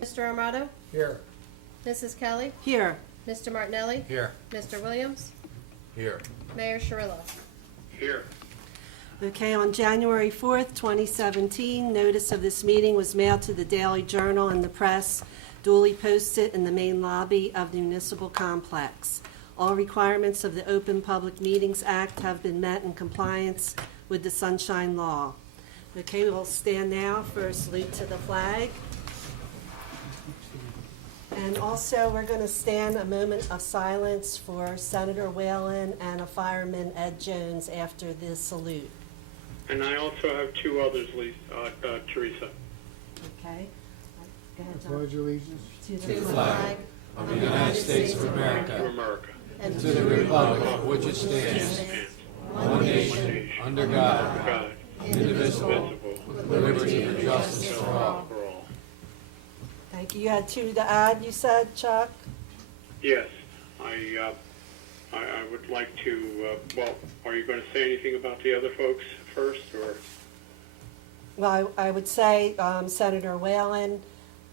Mr. Amato? Here. Mrs. Kelly? Here. Mr. Martinelli? Here. Mr. Williams? Here. Mayor Scirillo? Here. Okay, on January 4th, 2017, notice of this meeting was mailed to the Daily Journal and the press, duly posted in the main lobby of the municipal complex. All requirements of the Open Public Meetings Act have been met in compliance with the Sunshine Law. Okay, we'll stand now for a salute to the flag. And also, we're going to stand a moment of silence for Senator Whalen and a fireman, Ed Jones, after the salute. And I also have two others, Teresa. Okay? Go ahead, John. Pledge allegiance To To the flag of the United States of To America America. and to the republic for which it stands, one nation, under God, God, indivisible, with liberty and justice for all. for all. Thank you. You had two to add, you said, Chuck? Yes, I would like to, well, are you going to say anything about the other folks first, or? Well, I would say Senator Whalen,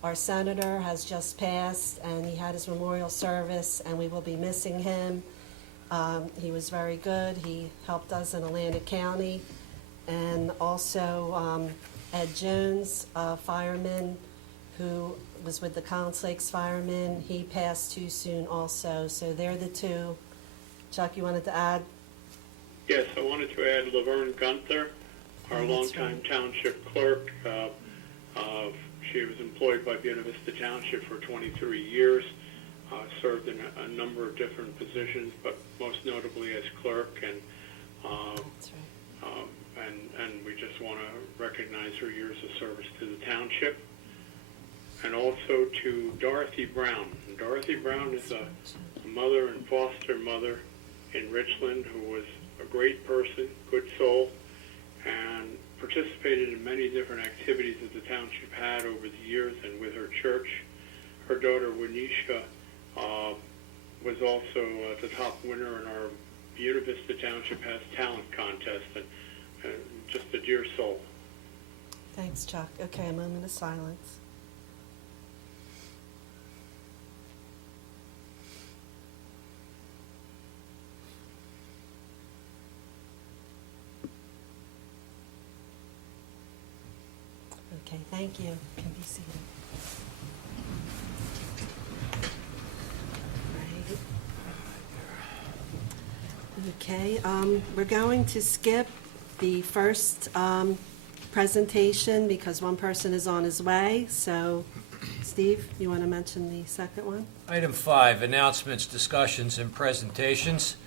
our senator, has just passed, and he had his memorial service, and we will be missing him. He was very good. He helped us in Atlantic County. And also Ed Jones, a fireman who was with the Collins Lakes Firemen. He passed too soon also. So they're the two. Chuck, you wanted to add? Yes, I wanted to add Laverne Gunther, our Oh, that's longtime right. township clerk. She was employed by Buena Vista Township for 23 years, served in a number of different positions, but most notably as clerk, and That's right. and we just want to recognize her years of service to the township. And also to Dorothy Brown. Dorothy Brown is a mother and foster mother in Richland who was a great person, good soul, and participated in many different activities that the township had over the years and with her church. Her daughter, Winishka, was also the top winner in our Buena Vista Township Has Talent contest, and just a dear soul. Thanks, Chuck. Okay, a moment of silence. Okay, thank you. Can be seated. Right. Okay, we're going to skip the first presentation because one person is on his way. So, Steve, you want to mention the second one? Item 5, announcements, discussions, and presentations.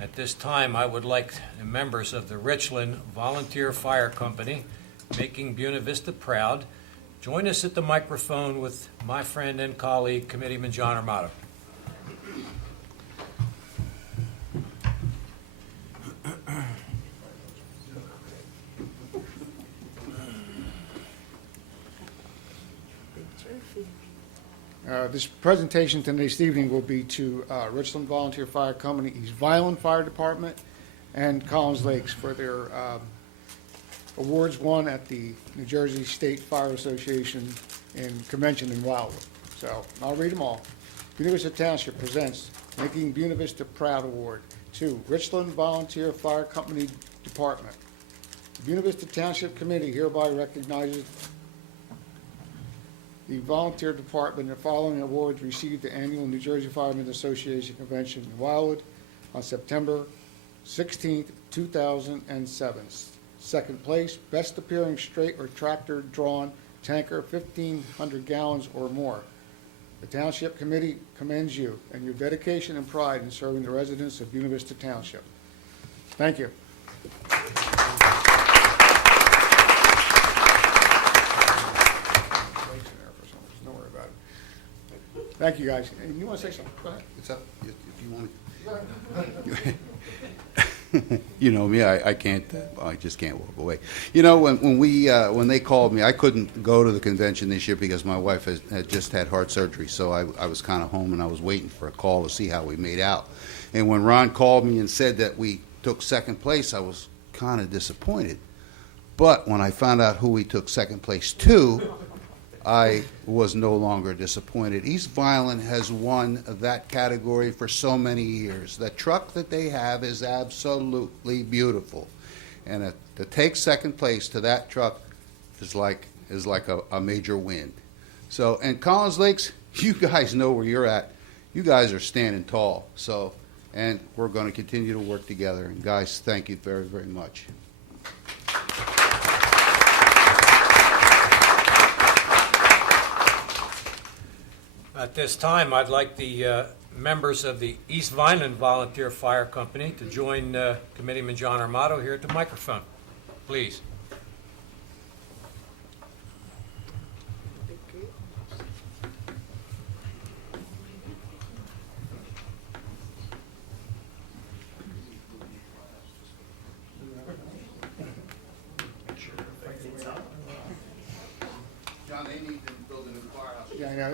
At this time, I would like the members of the Richland Volunteer Fire Company, Making Buena Vista Proud, join us at the microphone with my friend and colleague, Committeeman John Armato. This presentation this evening will be to Richland Volunteer Fire Company, East Violin Fire Department, and Collins Lakes for their awards won at the New Jersey State Fire Association convention in Wildwood. So I'll read them all. Buena Vista Township presents Making Buena Vista Proud Award to Richland Volunteer Fire Company Department. The Buena Vista Township Committee hereby recognizes the volunteer department. The following awards received the annual New Jersey Firemen's Association convention in Wildwood on September 16th, 2007. Second place, best appearing straight or tractor drawn tanker, 1,500 gallons or more. The Township Committee commends you and your dedication and pride in serving the residents of Buena Vista Township. Thank you. Don't worry about it. Thank you, guys. Hey, you want to say something? Go ahead. It's up if you want to. You know me, I can't. I just can't walk away. You know, when they called me, I couldn't go to the convention this year because my wife had just had heart surgery. So I was kind of home and I was waiting for a call to see how we made out. And when Ron called me and said that we took second place, I was kind of disappointed. But when I found out who he took second place to, I was no longer disappointed. East Violin has won that category for so many years. The truck that they have is absolutely beautiful. And to take second place to that truck is like a major win. So, and Collins Lakes, you guys know where you're at. You guys are standing tall. So, and we're going to continue to work together. And guys, thank you very, very much. At this time, I'd like the members of the East Vineland Volunteer Fire Company to join Committeeman John Armato here at the microphone. Please. John, they need to build a new firehouse. Yeah,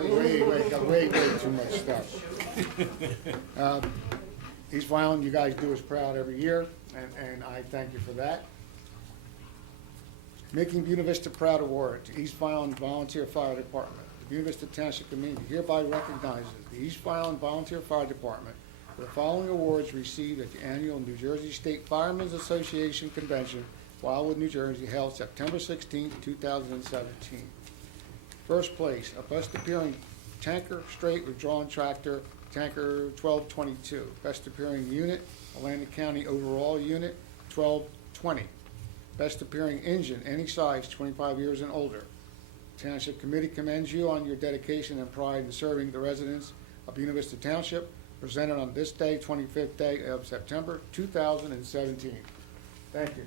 way too much stuff. East Violin, you guys do us proud every year, and I thank you for that. Making Buena Vista Proud Award to East Violin Volunteer Fire Department. The Buena Vista Township community hereby recognizes the East Violin Volunteer Fire Department for the following awards received at the annual New Jersey State Firemen's Association Convention, Wildwood, New Jersey, held September 16, 2017. First place, a best appearing tanker straight withdrawn tractor, tanker 1222. Best appearing unit, Atlantic County overall unit, 1220. Best appearing engine, any size, 25 years and older. Township Committee commends you on your dedication and pride in serving the residents of Buena Vista Township, presented on this day, 25th day of September, 2017. Thank you.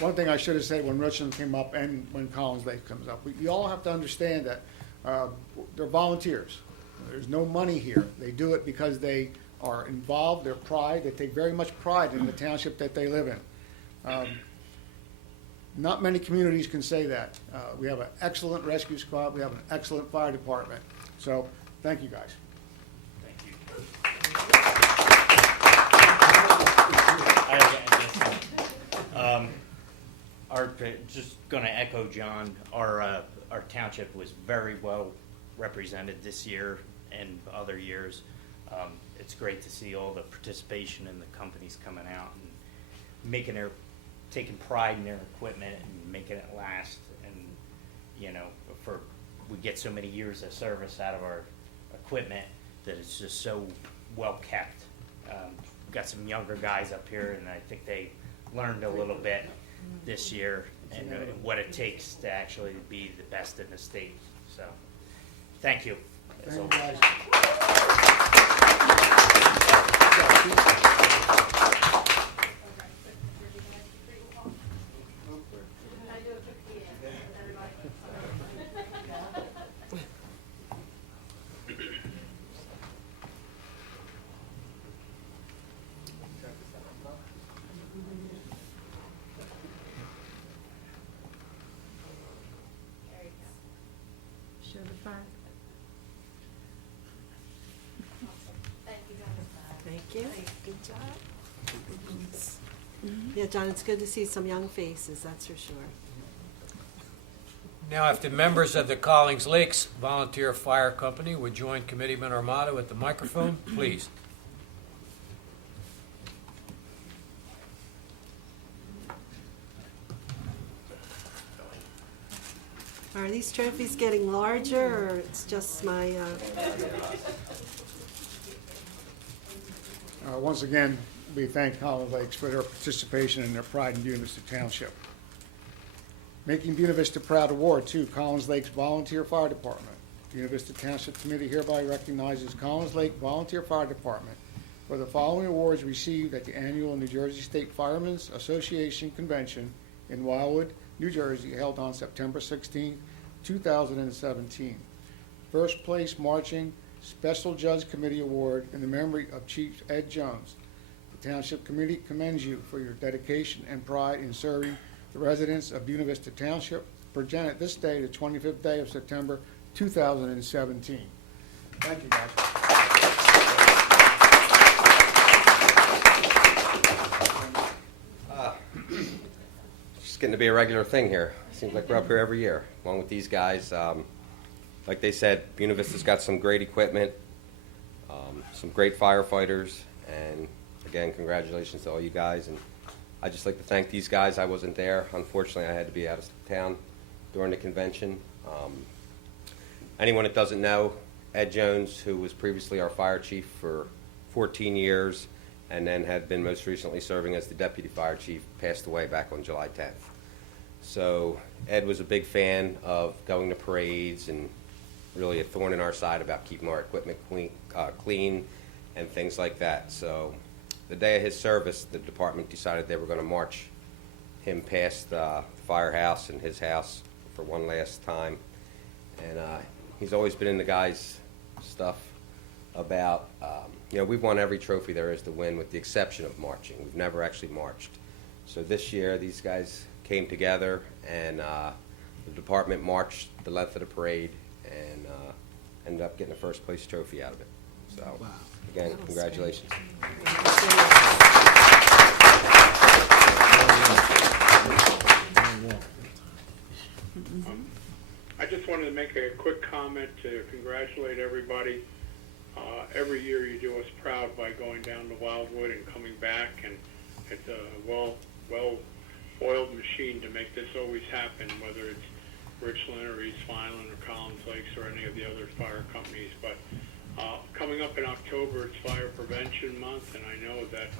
One thing I should have said when Richland came up and when Collins Lake comes up, you all have to understand that they're volunteers. There's no money here. They do it because they are involved, their pride, they take very much pride in the township that they live in. Not many communities can say that. We have an excellent rescue squad, we have an excellent fire department. So, thank you guys. Just going to echo John, our township was very well represented this year and other years. It's great to see all the participation and the companies coming out and taking pride in their equipment and making it last. And we get so many years of service out of our equipment that it's just so well kept. We've got some younger guys up here, and I think they learned a little bit this year and what it takes to actually be the best in the state. So, thank you. Thank you guys. Show the flag. Thank you. Good job. Yeah, John, it's good to see some young faces, that's for sure. Now, if the members of the Collins Lakes Volunteer Fire Company would join Committeeman Armato at the microphone, please. Are these trophies getting larger, or it's just my, Once again, we thank Collins Lakes for their participation and their pride in Buena Vista Township. Making Buena Vista Proud Award to Collins Lakes Volunteer Fire Department. Buena Vista Township Committee hereby recognizes Collins Lake Volunteer Fire Department for the following awards received at the annual New Jersey State Firemen's Association Convention in Wildwood, New Jersey, held on September 16, 2017. First place marching Special Judge Committee Award in the memory of Chief Ed Jones. The Township Committee commends you for your dedication and pride in serving the residents of Buena Vista Township, presented this day, the 25th day of September, 2017. Thank you, guys. just getting to be a regular thing here. Seems like we're up here every year, along with these guys. Like they said, Buena Vista's got some great equipment, some great firefighters, and again, congratulations to all you guys. And I'd just like to thank these guys. I wasn't there. Unfortunately, I had to be out of town during the convention. Anyone that doesn't know, Ed Jones, who was previously our fire chief for 14 years and then had been most recently serving as the deputy fire chief, passed away back on July 10th. So Ed was a big fan of going to parades and really a thorn in our side about keeping our equipment clean and things like that. So the day of his service, the department decided they were going to march him past the firehouse and his house for one last time. And he's always been in the guys' stuff about, we've won every trophy there is to win with the exception of marching. We've never actually marched. So this year, these guys came together and the department marched the length of the parade and ended up getting a first place trophy out of it. So, again, congratulations. I just wanted to make a quick comment to congratulate everybody. Every year you do us proud by going down to Wildwood and coming back, and it's a well-oiled machine to make this always happen, whether it's Richland or East Vineland or Collins Lakes or any of the other fire companies. But coming up in October, it's Fire Prevention Month, and I know that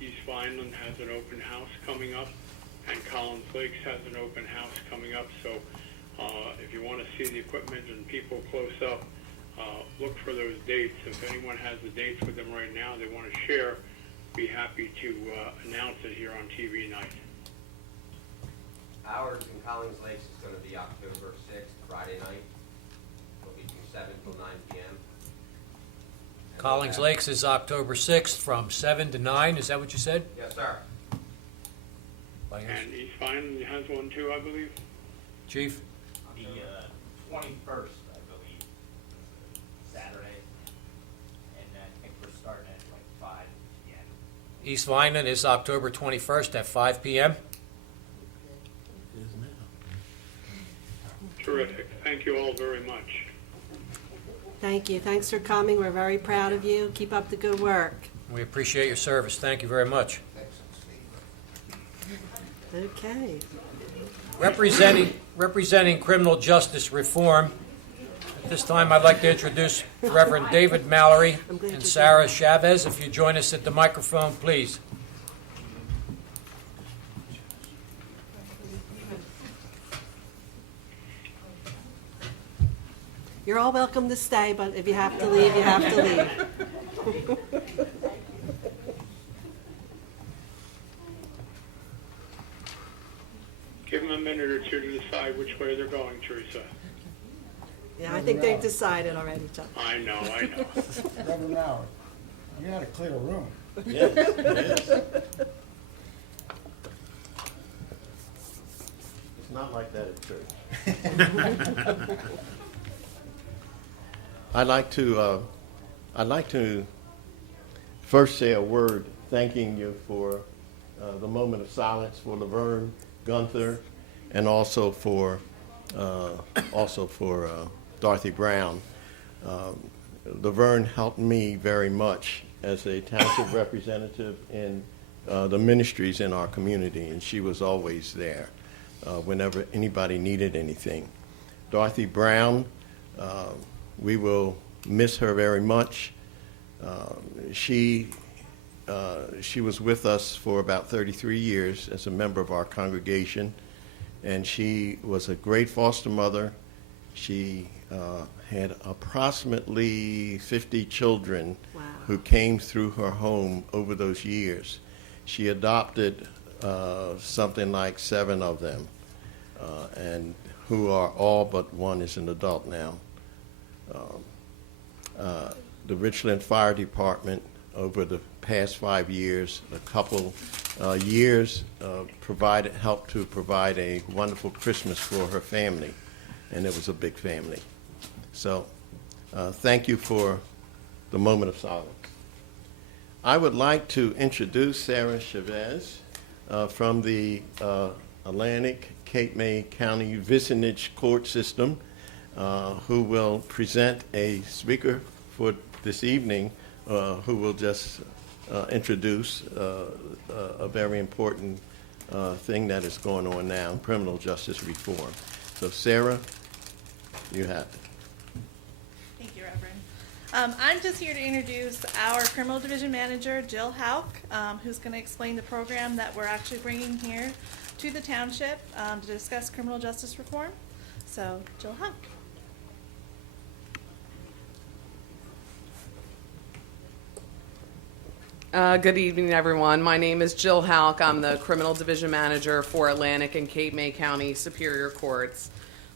East Vineland has an open house coming up, and Collins Lakes has an open house coming up. So if you want to see the equipment and people close up, look for those dates. If anyone has the dates with them right now they want to share, be happy to announce it here on TV night. Ours in Collins Lakes is going to be October 6th, Friday night. It'll be from 7 till 9 p.m. And Collins Lakes is October 6th from 7 to 9. Is that what you said? Yes, sir. And East Vineland has one too, I believe. Chief? The 21st, I believe, Saturday, and I think we're starting at like 5 p.m. East Vineland is October 21st at 5 p.m. Terrific. Thank you all very much. Thank you. Thanks for coming. We're very proud of you. Keep up the good work. We appreciate your service. Thank you very much. Okay. Representing criminal justice reform, at this time I'd like to introduce Reverend David Mallory and Sarah Chavez. If you join us at the microphone, please. You're all welcome to stay, but if you have to leave, you have to leave. Give them a minute or two to decide which way they're going, Teresa. Yeah, I think they've decided already, Chuck. I know. Reverend Mallory, you had to clear a room. Yeah, it is. It's not like that at church. I'd like to first say a word thanking you for the moment of silence for Laverne Gunther, and also for Dorothy Brown. Laverne helped me very much as a township representative in the ministries in our community, and she was always there whenever anybody needed anything. Dorothy Brown, we will miss her very much. She was with us for about 33 years as a member of our congregation, and she was a great foster mother. She had approximately 50 children who came through her home over those years. She adopted something like 7 of them, and who are all but one is an adult now. The Richland Fire Department, over the past 5 years, a couple years, helped to provide a wonderful Christmas for her family, and it was a big family. So thank you for the moment of silence. I would like to introduce Sarah Chavez, from the Atlantic Cape May County Vicinage Court System, who will present a speaker for this evening, who will just introduce a very important thing that is going on now, criminal justice reform. So, Sarah, you have it. Thank you, Reverend. I'm just here to introduce our Criminal Division Manager, Jill Hauk, who's going to explain the program that we're actually bringing here to the Township to discuss criminal justice reform. So, Jill Hauk. Good evening, everyone. My name is Jill Hauk. I'm the Criminal Division Manager for Atlantic and Cape May County Superior Courts.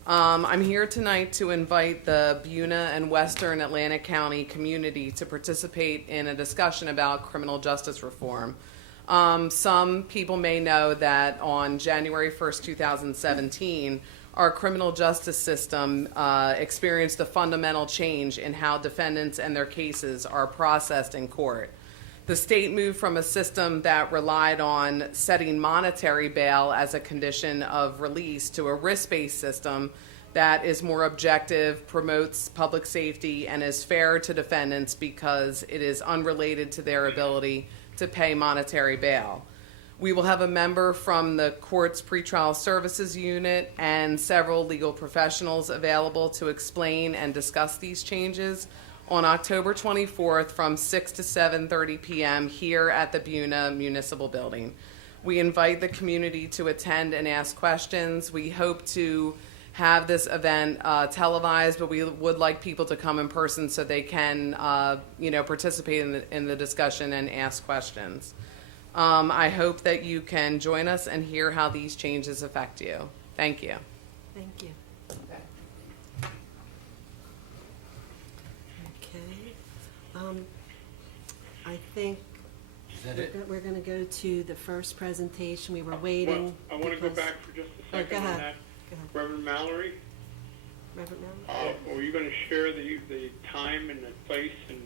I'm here tonight to invite the Buena and Western Atlantic County community to participate in a discussion about criminal justice reform. Some people may know that on January 1st, 2017, our criminal justice system experienced a fundamental change in how defendants and their cases are processed in court. The state moved from a system that relied on setting monetary bail as a condition of release to a risk-based system that is more objective, promotes public safety, and is fair to defendants because it is unrelated to their ability to pay monetary bail. We will have a member from the court's pretrial services unit and several legal professionals available to explain and discuss these changes on October 24th from 6 to 7:30 p.m. here at the Buena Municipal Building. We invite the community to attend and ask questions. We hope to have this event televised, but we would like people to come in person so they can, participate in the discussion and ask questions. I hope that you can join us and hear how these changes affect you. Thank you. Thank you. Okay. I think Is that it? we're going to go to the first presentation. We were waiting. I want to go because- back for just a Oh, second go on ahead. that. Go ahead. Reverend Mallory, Reverend Miller? are you going to share the time and the place and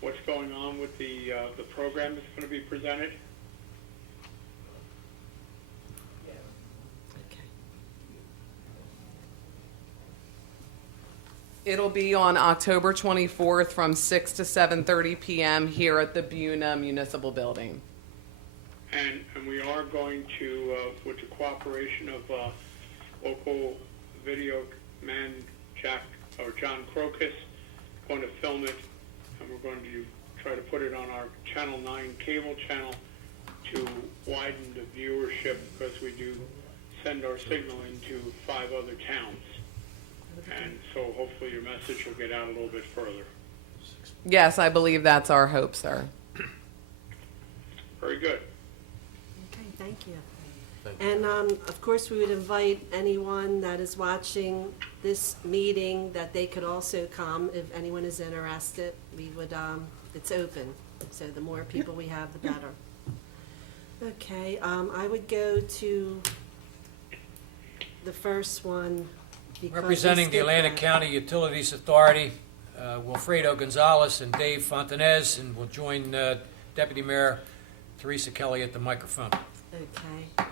what's going on with the program that's going to be presented? Okay. It'll be on October 24th from 6 to 7:30 p.m. here at the Buena Municipal Building. And we are going to, with the cooperation of local video man John Crocus, going to film it, and we're going to try to put it on our Channel 9 cable channel to widen the viewership, because we do send our signal into 5 other towns. And so hopefully your message will get out a little bit further. Yes, I believe that's our hope, sir. Very good. Okay, thank you. And of course, we would invite anyone that is watching this meeting that they could also come if anyone is interested. We would, it's open, so the more people we have, the better. Okay, I would go to the first one. because we Representing the skipped Atlantic that. County Utilities Authority, Wilfredo Gonzalez and Dave Fontanez, and we'll join Deputy Mayor Teresa Kelly at the microphone. Okay.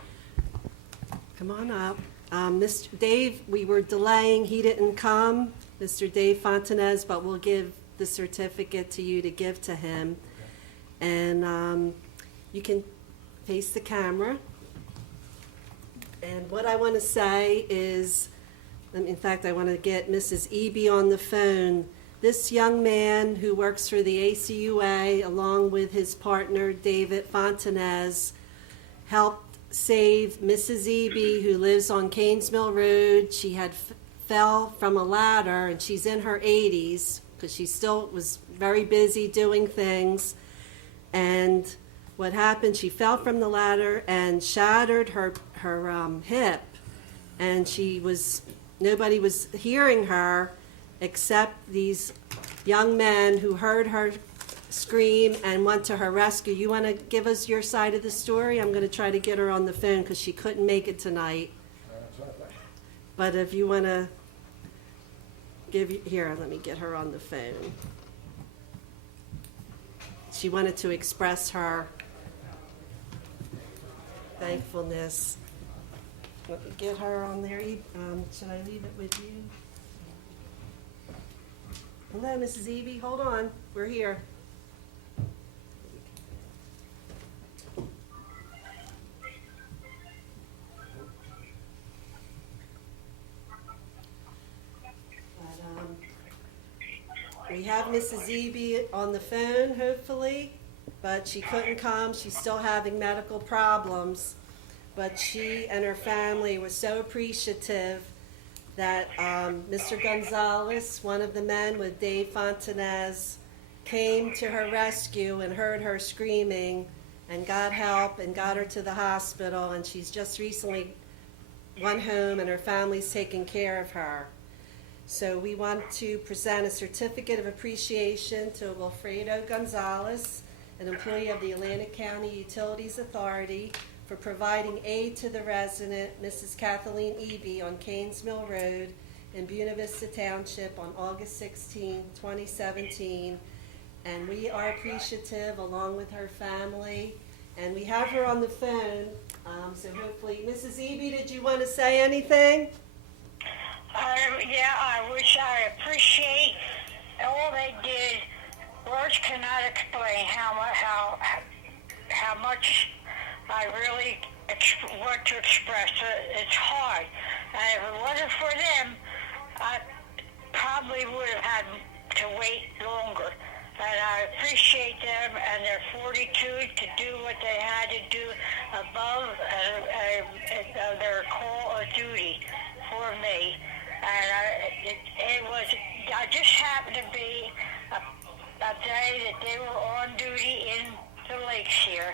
Come on up. Mr. Dave, we were delaying, he didn't come, Mr. Dave Fontanez, but we'll give the certificate to you to give to him. And you can face the camera. And what I want to say is, in fact, I want to get Mrs. Eby on the phone. This young man who works for the ACUA, along with his partner, David Fontanez, helped save Mrs. Eby, who lives on Canes Mill Road. She had fell from a ladder, and she's in her 80s, because she still was very busy doing things. And what happened, she fell from the ladder and shattered her hip, and nobody was hearing her except these young men who heard her scream and went to her rescue. You want to give us your side of the story? I'm going to try to get her on the phone because she couldn't make it tonight. But if you want to let me get her on the phone. She wanted to express her thankfulness. Let me get her on there. Should I leave it with you? Hello, Mrs. Eby. Hold on. We're here. We have Mrs. Eby on the phone, hopefully, but she couldn't come. She's still having medical problems. But she and her family were so appreciative that Mr. Gonzalez, one of the men with Dave Fontanez, came to her rescue and heard her screaming and got help and got her to the hospital. And she's just recently went home and her family's taking care of her. So we want to present a certificate of appreciation to Wilfredo Gonzalez, an employee of the Atlantic County Utilities Authority, for providing aid to the resident, Mrs. Kathleen Eby, on Canes Mill Road in Buena Vista Township on August 16, 2017. And we are appreciative along with her family. And we have her on the phone, so hopefully, Mrs. Eby, did you want to say anything? Yeah, I wish I appreciate all they did. Words cannot explain how much I really want to express. It's hard. And if it wasn't for them, I probably would have had to wait longer. And I appreciate them and their fortitude to do what they had to do above their call of duty for me. And I just happened to be a day that they were on duty in the lakes here,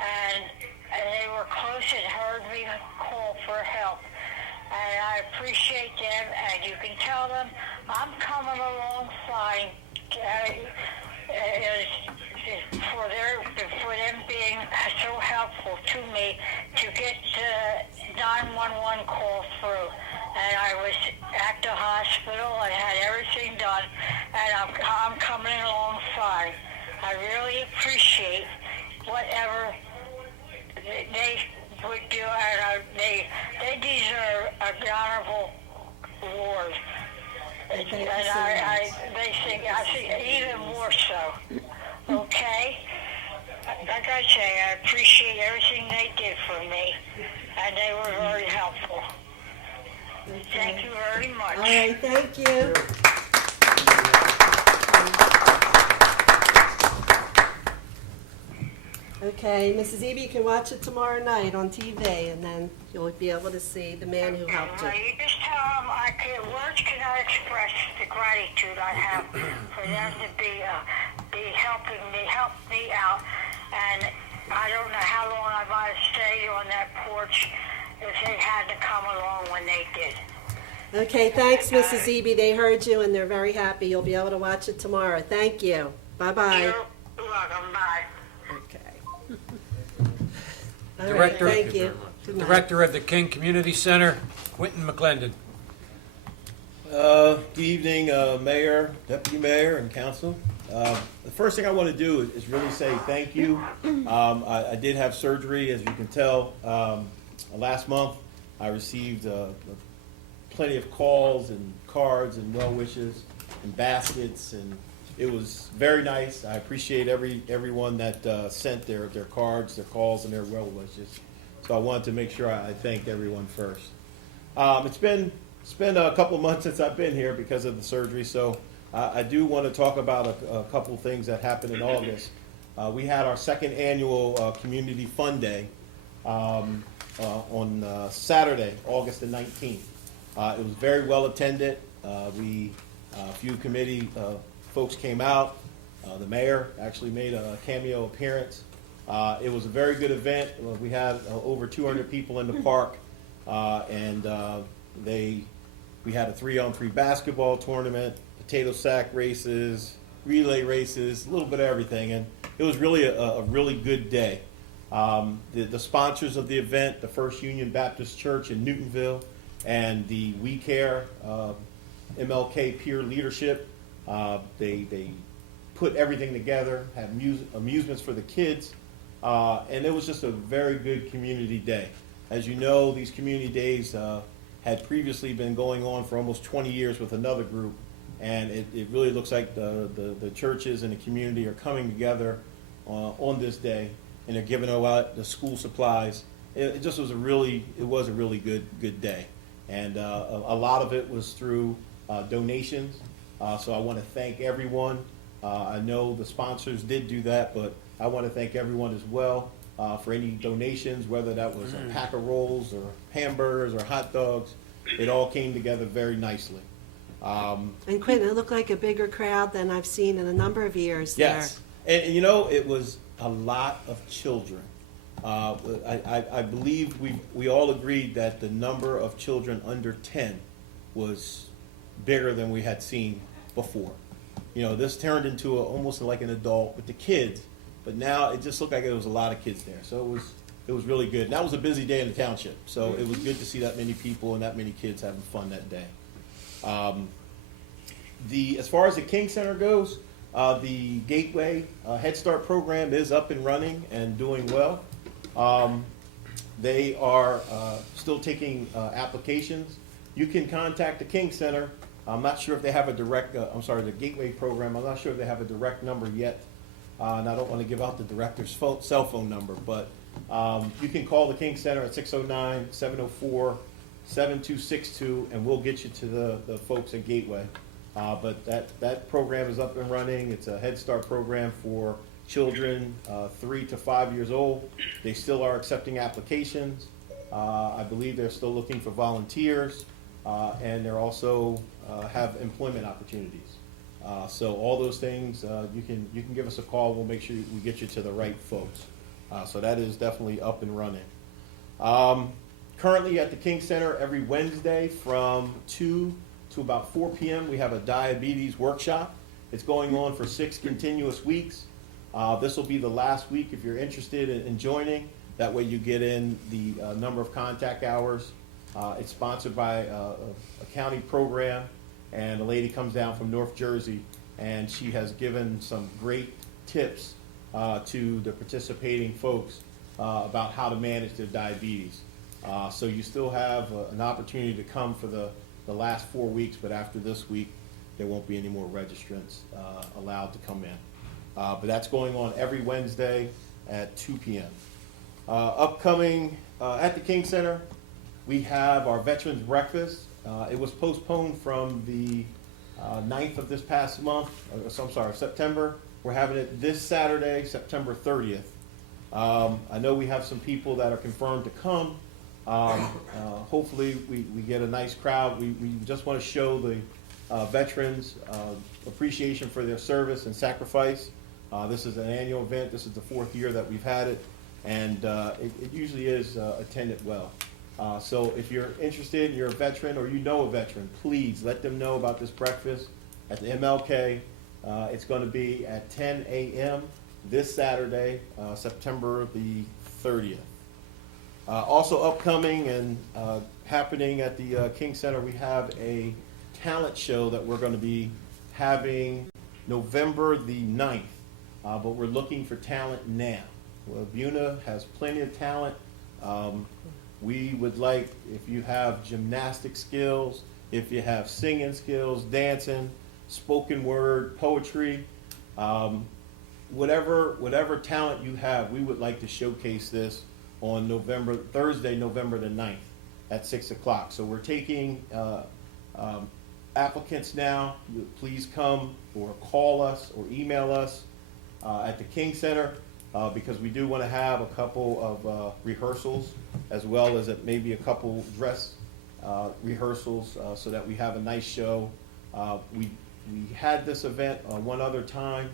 and they were close and heard me call for help. And I appreciate them, and you can tell them I'm coming alongside for them being so helpful to me to get the 911 call through. And I was at the hospital and had everything done, and I'm coming alongside. I really appreciate whatever they would do, and they deserve an honorable award. And I think even more so. Okay? Like I say, I appreciate everything they did for me, and they were very helpful. Okay. Thank you very much. All right, thank you. Okay, Mrs. Eby, you can watch it tomorrow night on TV, and then you'll be able to see the man who helped you. You just tell them words cannot express the gratitude I have for them to be helping me, help me out. And I don't know how long I might have stayed on that porch if they had to come along when they did. Okay, thanks, Mrs. Eby. They heard you, and they're very happy. You'll be able to watch it tomorrow. Thank you. Bye-bye. You're welcome. Bye. Okay. All right, Director- thank you. Good night. Director of the King Community Center, Quentin McClendon. Good evening, Mayor, Deputy Mayor, and Council. The first thing I want to do is really say thank you. I did have surgery, as you can tell. Last month, I received plenty of calls and cards and well wishes and baskets, and it was very nice. I appreciate everyone that sent their cards, their calls, and their well wishes. So I wanted to make sure I thanked everyone first. It's been a couple of months since I've been here because of the surgery, so I do want to talk about a couple of things that happened in August. We had our second annual Community Fun Day on Saturday, August the 19th. It was very well attended. A few committee folks came out. The mayor actually made a cameo appearance. It was a very good event. We had over 200 people in the park, and we had a 3-on-3 basketball tournament, potato sack races, relay races, a little bit of everything, and it was really a really good day. The sponsors of the event, the First Union Baptist Church in Newtonville, and the We Care MLK Peer Leadership, they put everything together, had amusements for the kids. And it was just a very good community day. As you know, these community days had previously been going on for almost 20 years with another group, and it really looks like the churches and the community are coming together on this day, and they're giving out the school supplies. It just was a really good day, and a lot of it was through donations. So I want to thank everyone. I know the sponsors did do that, but I want to thank everyone as well for any donations, whether that was a pack of rolls or hamburgers or hot dogs. It all came together very nicely. And Quentin, it looked like a bigger crowd than I've seen in a number of years Yes, and you know, it was a lot of children. I believe we all agreed that the number of children under 10 was bigger than we had seen before. You know, this turned into almost like an adult with the kids, but now it just looked like there was a lot of kids there. So it was really good. And that was a busy day in the township, so it was good to see that many people and that many kids having fun that day. As far as the King Center goes, the Gateway Head Start program is up and running and doing well. They are still taking applications. You can contact the King Center. I'm not sure if they have a direct, the Gateway program, I'm not sure if they have a direct number yet. And I don't want to give out the director's cell phone number, but you can call the King Center at 609-704-7262, and we'll get you to the folks at Gateway. But that program is up and running. It's a Head Start program for children 3 to 5 years old. They still are accepting applications. I believe they're still looking for volunteers, and they're also have employment opportunities. So all those things, you can give us a call. We'll make sure we get you to the right folks. So that is definitely up and running. Currently at the King Center, every Wednesday from 2 to about 4 p.m., we have a diabetes workshop. It's going on for 6 continuous weeks. This will be the last week if you're interested in joining. That way you get in the number of contact hours. It's sponsored by a county program, and a lady comes down from North Jersey, and she has given some great tips to the participating folks about how to manage their diabetes. So you still have an opportunity to come for the last 4 weeks, but after this week, there won't be any more registrants allowed to come in. But that's going on every Wednesday at 2 p.m. Upcoming at the King Center, we have our Veterans Breakfast. It was postponed from the 9th of this past month, September. We're having it this Saturday, September 30th. I know we have some people that are confirmed to come. Hopefully we get a nice crowd. We just want to show the veterans appreciation for their service and sacrifice. This is an annual event. This is the 4th year that we've had it, and it usually is attended well. So if you're interested, you're a veteran or you know a veteran, please let them know about this breakfast at the MLK. It's going to be at 10 a.m. this Saturday, September the 30th. Also upcoming and happening at the King Center, we have a talent show that we're going to be having November the 9th, but we're looking for talent now. Well, Buena has plenty of talent. We would like, if you have gymnastic skills, if you have singing skills, dancing, spoken word, poetry, whatever talent you have, we would like to showcase this on Thursday, November the 9th at 6 o'clock. So we're taking applicants now. Please come or call us or email us at the King Center because we do want to have a couple of rehearsals as well as maybe a couple dress rehearsals so that we have a nice show. We had this event one other time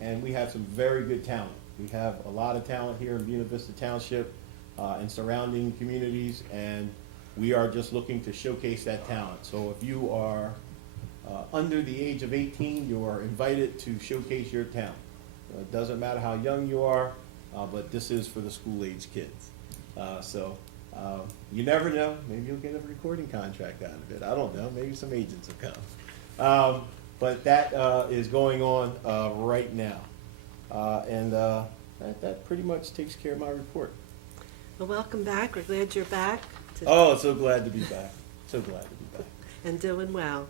and we had some very good talent. We have a lot of talent here in Buena Vista Township and surrounding communities, and we are just looking to showcase that talent. So if you are under the age of 18, you are invited to showcase your talent. It doesn't matter how young you are, but this is for the school-age kids. So you never know. Maybe you'll get a recording contract out of it. I don't know. Maybe some agents will come. But that is going on right now. And that pretty much takes care of my report. Well, welcome back. We're glad you're back Oh, so glad to be back. So glad to be back. and doing well.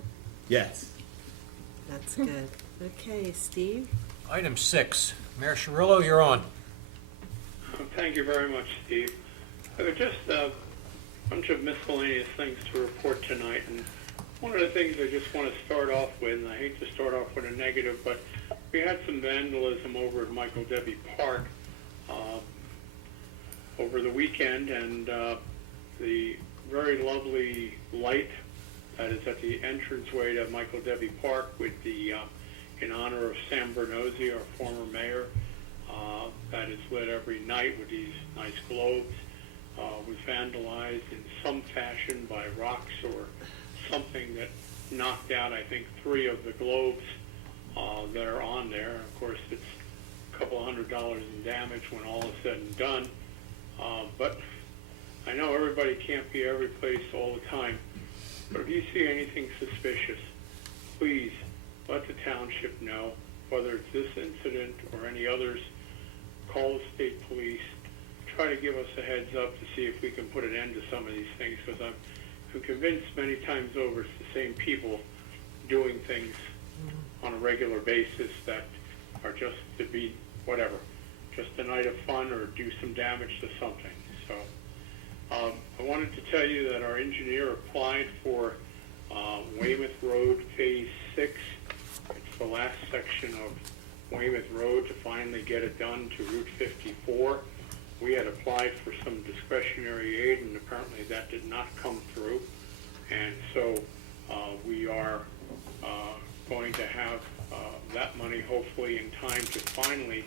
Yes. That's good. Okay, Steve? Item 6, Mayor Cirillo, you're on. Thank you very much, Steve. Just a bunch of miscellaneous things to report tonight, and one of the things I just want to start off with, and I hate to start off with a negative, but we had some vandalism over at Michael Debbie Park over the weekend, and the very lovely light that is at the entranceway to Michael Debbie Park with the in honor of Sam Bernozzi, our former mayor, that is lit every night with these nice globes, was vandalized in some fashion by rocks or something that knocked out, I think, 3 of the globes that are on there. Of course, it's a couple $100 in damage when all is said and done. But I know everybody can't be every place all the time. But if you see anything suspicious, please let the township know, whether it's this incident or any others. Call the state police. Try to give us a heads up to see if we can put an end to some of these things, because I'm convinced many times over it's the same people doing things on a regular basis that are just to be whatever, just a night of fun or do some damage to something. So I wanted to tell you that our engineer applied for Weymouth Road Phase 6. It's the last section of Weymouth Road to finally get it done to Route 54. We had applied for some discretionary aid, and apparently that did not come through. And so we are going to have that money hopefully in time to finally,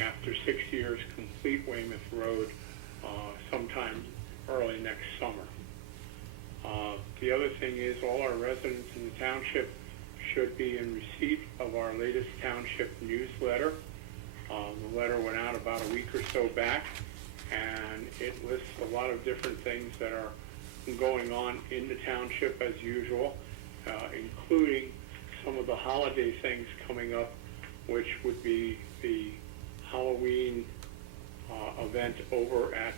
after 6 years, complete Weymouth Road sometime early next summer. The other thing is all our residents in the township should be in receipt of our latest township newsletter. The letter went out about a week or so back, and it lists a lot of different things that are going on in the township as usual, including some of the holiday things coming up, which would be the Halloween event over at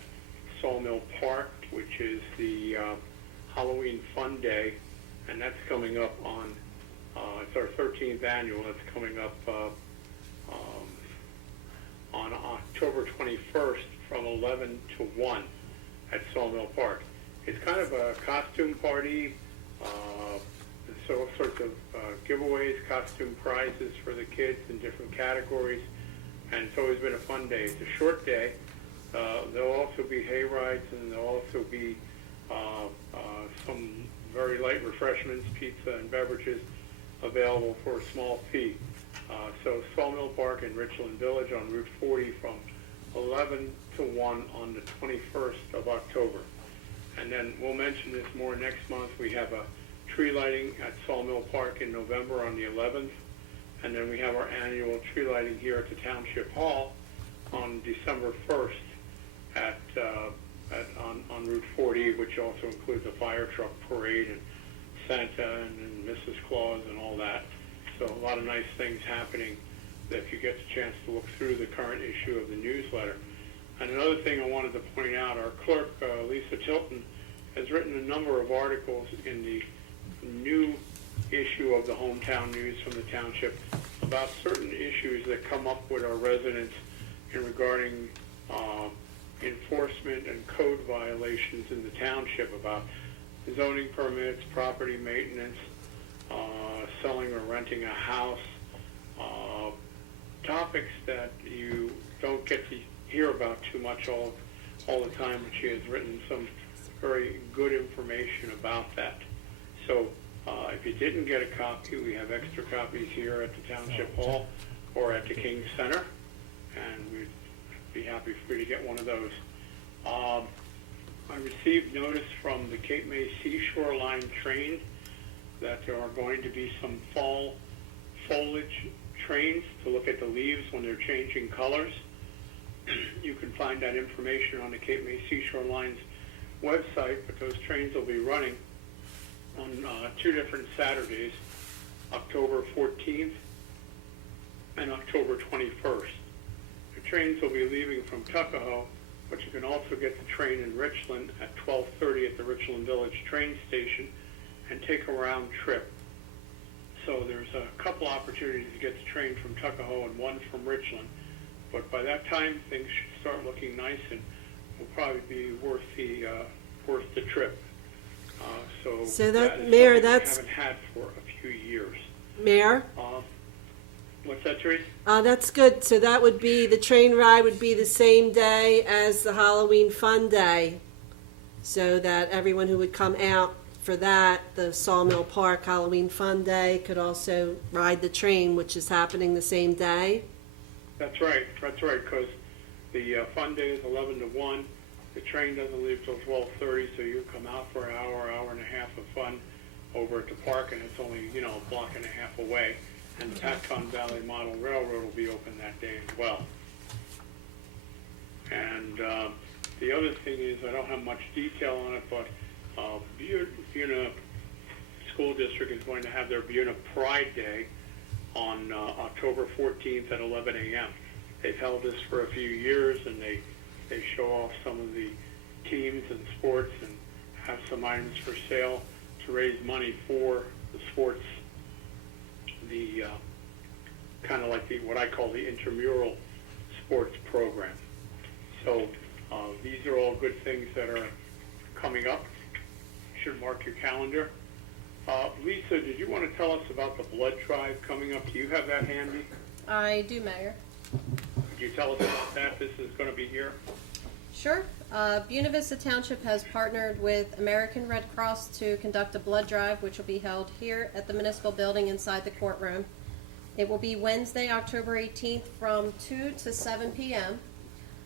Sawmill Park, which is the Halloween Fun Day, and that's coming up on, it's our 13th annual, it's coming up on October 21st from 11 to 1 at Sawmill Park. It's kind of a costume party, so all sorts of giveaways, costume prizes for the kids in different categories, and it's always been a fun day. It's a short day. There'll also be hay rides, and there'll also be some very light refreshments, pizza and beverages available for a small fee. So Sawmill Park in Richland Village on Route 40 from 11 to 1 on the 21st of October. And then we'll mention this more next month. We have a tree lighting at Sawmill Park in November on the 11th. And then we have our annual tree lighting here at the Township Hall on December 1st on Route 40, which also includes a fire truck parade and Santa and Mrs. Claus and all that. So a lot of nice things happening that if you get the chance to look through the current issue of the newsletter. And another thing I wanted to point out, our clerk, Lisa Tilton, has written a number of articles in the new issue of the Hometown News from the Township about certain issues that come up with our residents in regarding enforcement and code violations in the township about zoning permits, property maintenance, selling or renting a house, topics that you don't get to hear about too much all the time, and she has written some very good information about that. So if you didn't get a copy, we have extra copies here at the Township Hall or at the King Center, and we'd be happy for you to get one of those. I received notice from the Cape May Seashore Line train that there are going to be some fall foliage trains to look at the leaves when they're changing colors. You can find that information on the Cape May Seashore Line's website, but those trains will be running on 2 different Saturdays, October 14th and October 21st. The trains will be leaving from Tuckahoe, but you can also get the train in Richland at 12:30 at the Richland Village train station and take a round trip. So there's a couple opportunities to get the train from Tuckahoe and one from Richland. But by that time, things should start looking nice and will probably be worth the trip. So that, is Mayor, something that's- we haven't had for a few years. Mayor? What's that, Therese? That's good. So that would be, the train ride would be the same day as the Halloween Fun Day, so that everyone who would come out for that, the Sawmill Park Halloween Fun Day, could also ride the train, which is happening the same day. That's right, because the fun day is 11 to 1. The train doesn't leave till 12:30, so you come out for an hour and a half of fun over at the park, and it's only, a block and a half away. And the Patcon Valley Model Railroad will be open that day as well. And the other thing is, I don't have much detail on it, but Buena School District is going to have their Buena Pride Day on October 14th at 11 a.m. They've held this for a few years, and they show off some of the teams and sports and have some items for sale to raise money for the sports, the kind of like what I call the intramural sports program. So these are all good things that are coming up. You should mark your calendar. Lisa, did you want to tell us about the blood drive coming up? Do you have that handy? I do, Mayor. Could you tell us about that? This is going to be here. Sure. Buena Vista Township has partnered with American Red Cross to conduct a blood drive, which will be held here at the municipal building inside the courtroom. It will be Wednesday, October 18th from 2 to 7 p.m.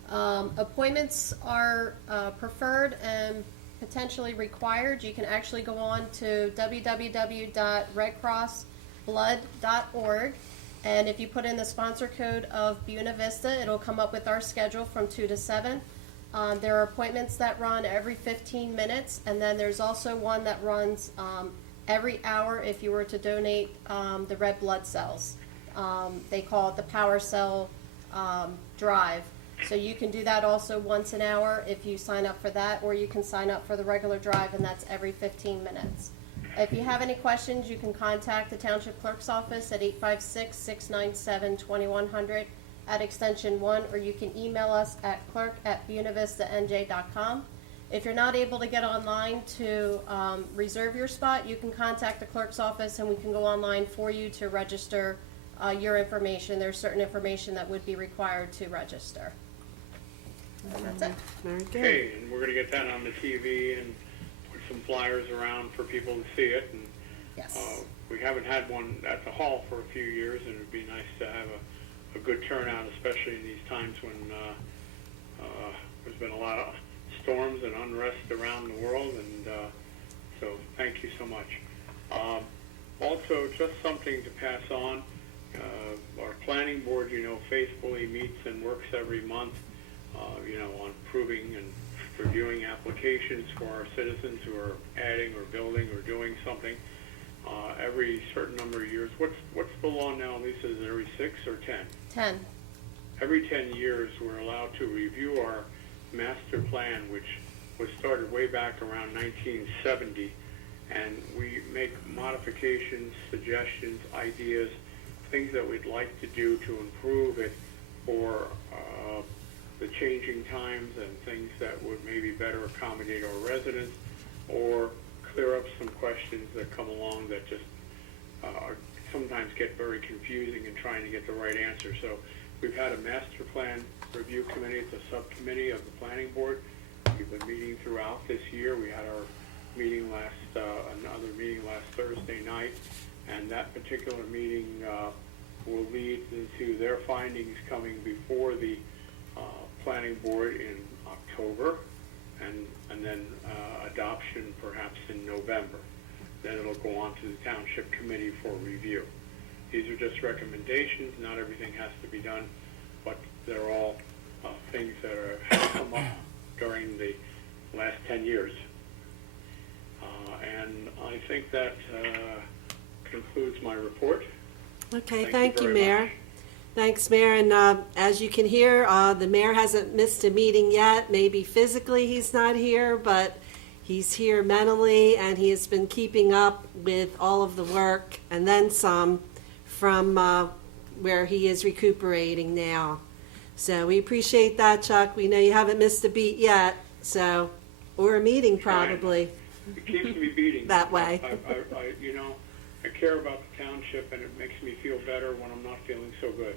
Appointments are preferred and potentially required. You can actually go on to www.redcrossblood.org, and if you put in the sponsor code of Buena Vista, it'll come up with our schedule from 2 to 7. There are appointments that run every 15 minutes, and then there's also one that runs every hour if you were to donate the red blood cells. They call it the Power Cell Drive. So you can do that also once an hour if you sign up for that, or you can sign up for the regular drive, and that's every 15 minutes. If you have any questions, you can contact the Township Clerk's office at 856-697-2100 at extension 1, or you can email us at clerk@buenavistanj.com. If you're not able to get online to reserve your spot, you can contact the clerk's office and we can go online for you to register your information. There's certain information that would be required to register. And that's it. Very good. Okay, and we're going to get that on the TV and put some flyers around for people to see it. And Yes. we haven't had one at the hall for a few years, and it would be nice to have a good turnout, especially in these times when there's been a lot of storms and unrest around the world. And so thank you so much. Also, just something to pass on. Our planning board, faithfully meets and works every month, on approving and reviewing applications for our citizens who are adding or building or doing something. Every certain number of years. What's the law now, Lisa? Is it every 6 or 10? 10. Every 10 years, we're allowed to review our master plan, which was started way back around 1970, and we make modifications, suggestions, ideas, things that we'd like to do to improve it for the changing times and things that would maybe better accommodate our residents or clear up some questions that come along that just sometimes get very confusing in trying to get the right answer. So we've had a master plan review committee. It's a subcommittee of the planning board. We've been meeting throughout this year. We had our meeting another meeting last Thursday night, and that particular meeting will lead to their findings coming before the planning board in October, and then adoption perhaps in November. Then it'll go on to the Township Committee for review. These are just recommendations. Not everything has to be done, but they're all things that have come up during the last 10 years. And I think that concludes my report. Okay, Thank thank you you, very Mayor. much. Thanks, Mayor. And as you can hear, the mayor hasn't missed a meeting yet. Maybe physically he's not here, but he's here mentally, and he has been keeping up with all of the work and then some from where he is recuperating now. So we appreciate that, Chuck. We know you haven't missed a beat yet, so, or a meeting probably. It keeps me beating. That way. I care about the township, and it makes me feel better when I'm not feeling so good,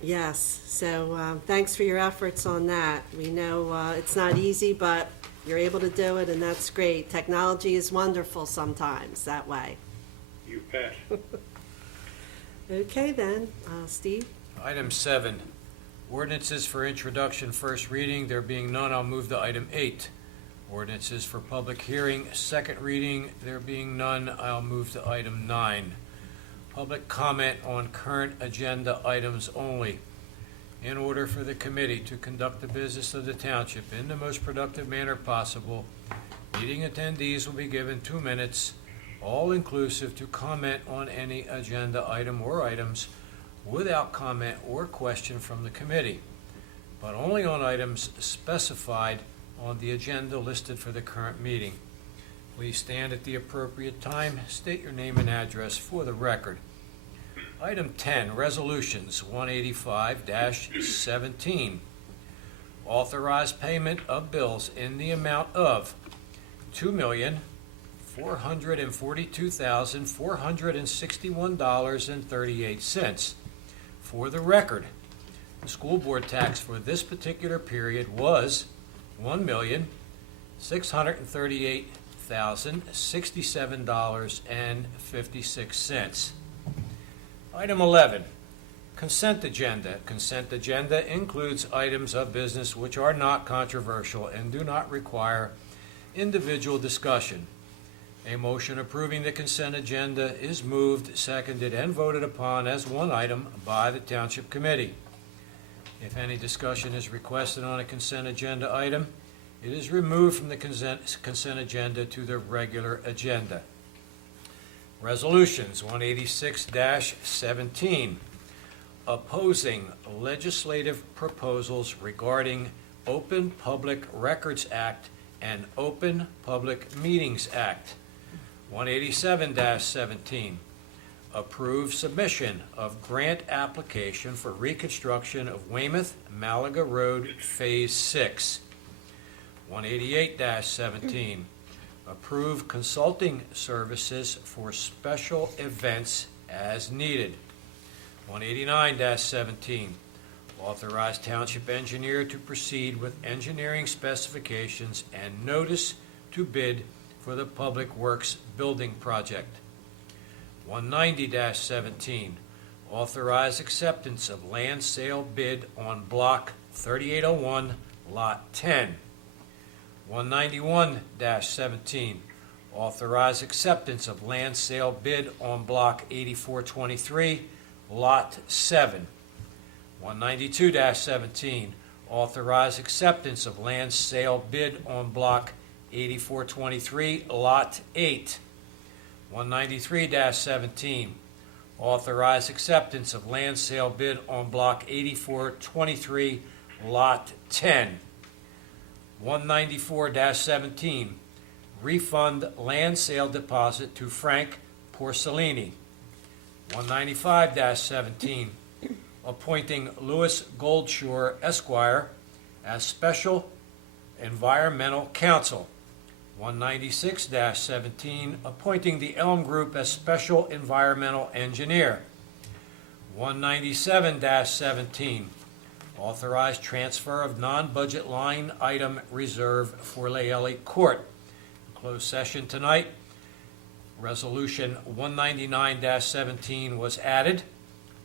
Yes, so thanks for your efforts on that. We know it's not easy, but you're able to do it, and that's great. Technology is wonderful sometimes that way. You bet. Okay then, Steve? Item 7, ordinances for introduction, first reading. There being none, I'll move to item 8. Ordinances for public hearing, second reading. There being none, I'll move to item 9. Public comment on current agenda items only. In order for the committee to conduct the business of the township in the most productive manner possible, meeting attendees will be given 2 minutes, all inclusive, to comment on any agenda item or items without comment or question from the committee, but only on items specified on the agenda listed for the current meeting. Please stand at the appropriate time. State your name and address for the record. Item 10, resolutions 185-17. Authorize payment of bills in the amount of $2,442,461.38. For the record, the school board tax for this particular period was $1,638,067.56. Item 11, consent agenda. Consent agenda includes items of business which are not controversial and do not require individual discussion. A motion approving the consent agenda is moved, seconded, and voted upon as one item by the Township Committee. If any discussion is requested on a consent agenda item, it is removed from the consent agenda to the regular agenda. Resolutions 186-17, opposing legislative proposals regarding Open Public Records Act and Open Public Meetings Act. 187-17, approve submission of grant application for reconstruction of Weymouth Malaga Road Phase 6. 188-17, approve consulting services for special events as needed. 189-17, authorize township engineer to proceed with engineering specifications and notice to bid for the Public Works Building Project. 190-17, authorize acceptance of land sale bid on Block 3801, Lot 10. 191-17, authorize acceptance of land sale bid on Block 8423, Lot 7. 192-17, authorize acceptance of land sale bid on Block 8423, Lot 8. 193-17, authorize acceptance of land sale bid on Block 8423, Lot 10. 194-17, refund land sale deposit to Frank Porcellini. 195-17, appointing Louis Goldshore Esquire as Special Environmental Counsel. 196-17, appointing the Elm Group as Special Environmental Engineer. 197-17, authorize transfer of non-budget line item reserve for Laeli Court. Closed session tonight. Resolution 199-17 was added.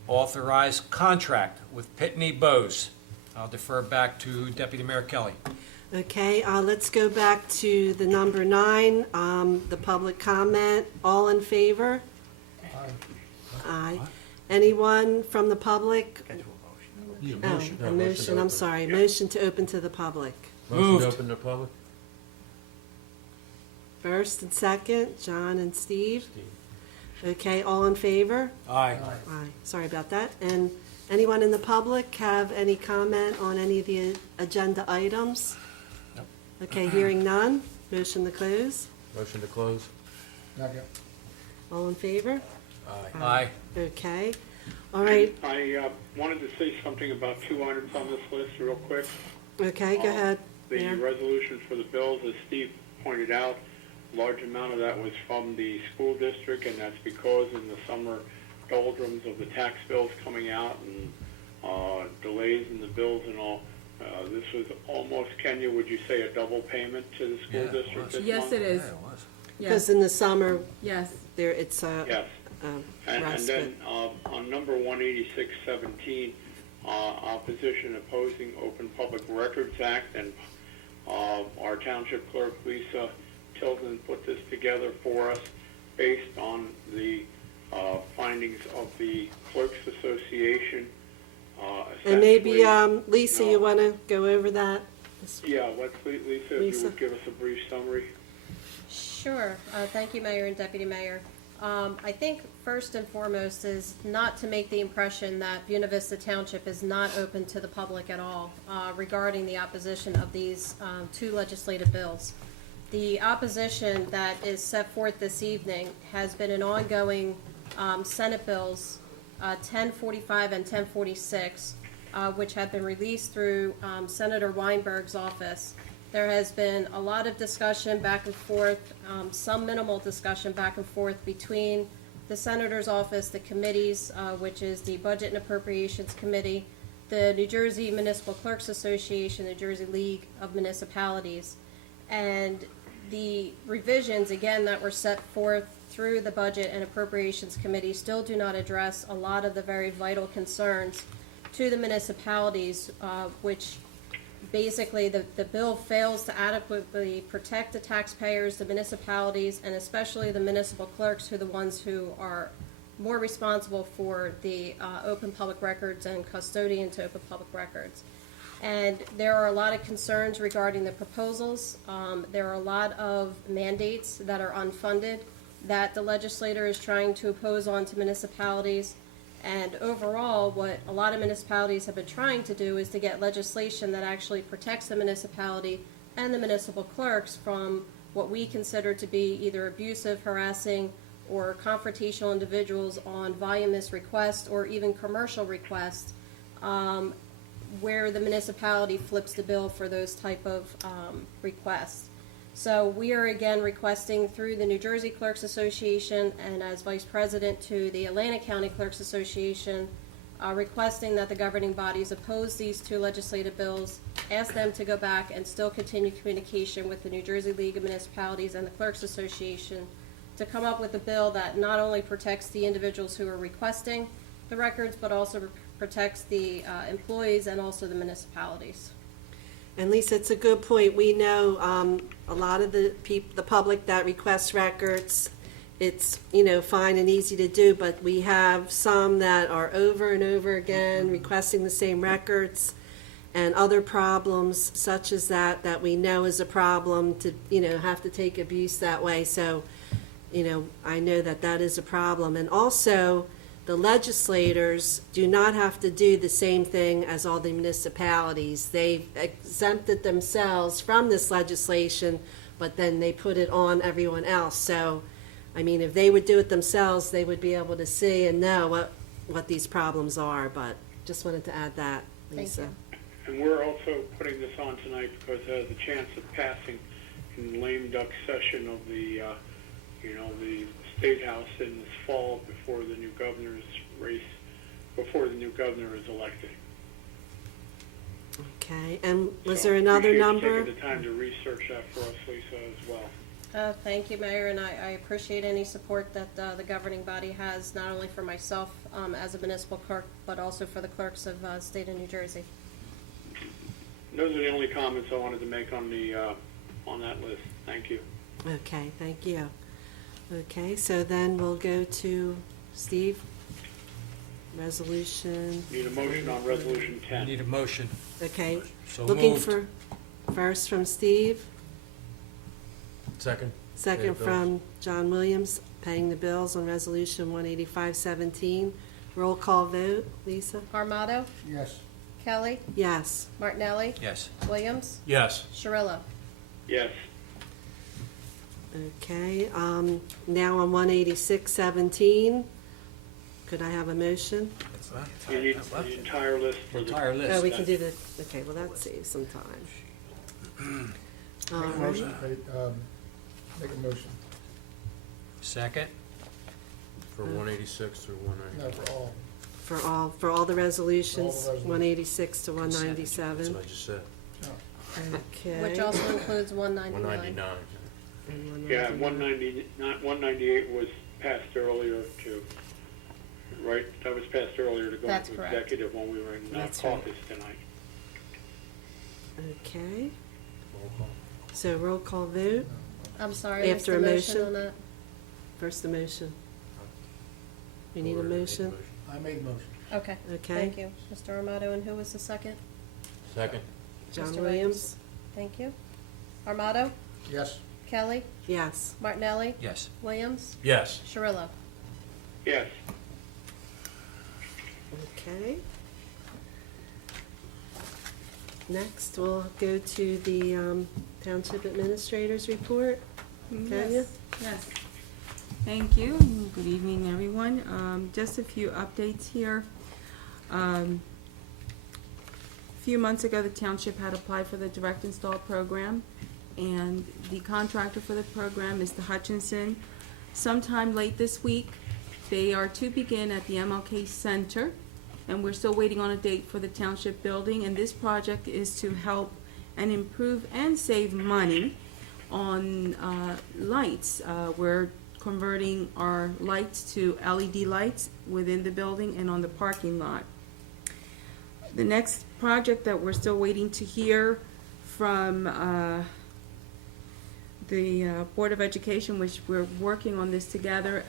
Authorize contract with Pitney Bowes. I'll defer back to Deputy Mayor Kelly. Okay, let's go back to the number 9, the public comment. All in favor? Aye. Anyone from the public? Oh, a motion, I'm sorry. Motion to open to the public. Moved. Open to public? First and second, John and Steve. Okay, all in favor? Aye. Aye. Sorry about that. And Anyone in the public have any comment on any of the agenda items? Nope. Okay, hearing none. Motion to close. Motion to close? Second. All in favor? Aye. Okay. All right. I wanted to say something about 2 items on this list real quick. Okay, go ahead. The Mayor. resolution for the bills, as Steve pointed out, a large amount of that was from the school district, and that's because in the summer doldrums of the tax bills coming out and delays in the bills and all, this was almost, Kenya, would you say a double payment to the school Yeah, it district was. this Yes, month? it is. Yeah, it was. Because Yes, in the summer, yes. there, it's Yes. And respite. then on number 18617, opposition opposing Open Public Records Act, and our township clerk, Lisa Tilden, put this together for us based on the findings of the Clerks Association. And maybe, Essentially, Lisa, no. you want to go over that? Yeah, let's, Lisa, if Lisa. you would give us a brief summary. Sure. Thank you, Mayor and Deputy Mayor. I think first and foremost is not to make the impression that Buena Vista Township is not open to the public at all regarding the opposition of these 2 legislative bills. The opposition that is set forth this evening has been an ongoing Senate bills 1045 and 1046, which have been released through Senator Weinberg's office. There has been a lot of discussion back and forth, some minimal discussion back and forth between the Senator's office, the committees, which is the Budget and Appropriations Committee, the New Jersey Municipal Clerks Association, the Jersey League of Municipalities. And the revisions, again, that were set forth through the Budget and Appropriations Committee still do not address a lot of the very vital concerns to the municipalities, which basically the bill fails to adequately protect the taxpayers, the municipalities, and especially the municipal clerks, who are the ones who are more responsible for the open public records and custodian to open public records. And there are a lot of concerns regarding the proposals. There are a lot of mandates that are unfunded that the legislator is trying to impose onto municipalities. And overall, what a lot of municipalities have been trying to do is to get legislation that actually protects the municipality and the municipal clerks from what we consider to be either abusive, harassing, or confrontational individuals on voluminous requests or even commercial requests, where the municipality flips the bill for those type of requests. So we are again requesting through the New Jersey Clerks Association and as Vice President to the Atlantic County Clerks Association, requesting that the governing bodies oppose these 2 legislative bills, ask them to go back and still continue communication with the New Jersey League of Municipalities and the Clerks Association to come up with a bill that not only protects the individuals who are requesting the records, but also protects the employees and also the municipalities. And Lisa, it's a good point. We know a lot of the public that requests records, it's, fine and easy to do, but we have some that are over and over again requesting the same records, and other problems such as that we know is a problem to, have to take abuse that way. So, I know that is a problem. And also, the legislators do not have to do the same thing as all the municipalities. They've exempted themselves from this legislation, but then they put it on everyone else. So, if they would do it themselves, they would be able to see and know what these problems are. But just wanted to add that, Lisa. Thank And we're also putting this on tonight because it has a chance of passing in the lame duck session of the, the State House in this fall before the new governor's race, before the new governor is elected. Okay, and was So there another appreciate you number? taking the time to research that for us, Lisa, as well. Thank you, Mayor, and I appreciate any support that the governing body has, not only for myself as a municipal clerk, but also for the clerks of state of New Jersey. Those are the only comments I wanted to make on the on that list. Thank you. Okay, thank you. Okay, so then we'll go to Steve. Resolution. Need a motion on Resolution 10. Need a motion. Okay, So looking moved. for first from Steve, Second? second Yeah, Bill. from John Williams, paying the bills on Resolution 18517. Roll call vote, Lisa? Armato, Yes. Kelly, Yes. Martinelli, Yes. Williams, Yes. Shirillo. Yes. Okay, now on 18617, could I have a motion? You need the entire list for the... Entire list. Oh, we can do the, okay, well, that saves some time. All Make a right. motion. Make a motion. Second? For 186 through 190. No, for all. For all the resolutions, For all the resolutions. 186 to That's 197. what I just said. Okay. Which also includes 199. 199. And Yeah, 199. 198 was passed earlier to, right? That was passed earlier to go That's into correct. executive when we were in That's right. caucus tonight. Okay, Roll call. so roll call vote. I'm sorry, I missed After the a motion motion? on that. First the motion. You need a Or make motion? I made the motion. Okay, Okay. thank you. Mr. Armato, and who was the second? Second. John Mr. Williams? Thank you. Armato, Yes. Kelly, Yes. Martinelli, Yes. Williams, Yes. Shirillo. Yes. Okay. Next, we'll go to the Township Administrator's Report. Tanya? Yes. Thank you. Good evening, everyone. Just a few updates here. A few months ago, the township had applied for the direct install program, and the contractor for the program is the Hutchinson. Sometime late this week, they are to begin at the MLK Center, and we're still waiting on a date for the township building, and this project is to help and improve and save money on lights. We're converting our lights to LED lights within the building and on the parking lot. The next project that we're still waiting to hear from the Board of Education, which we're working on this together,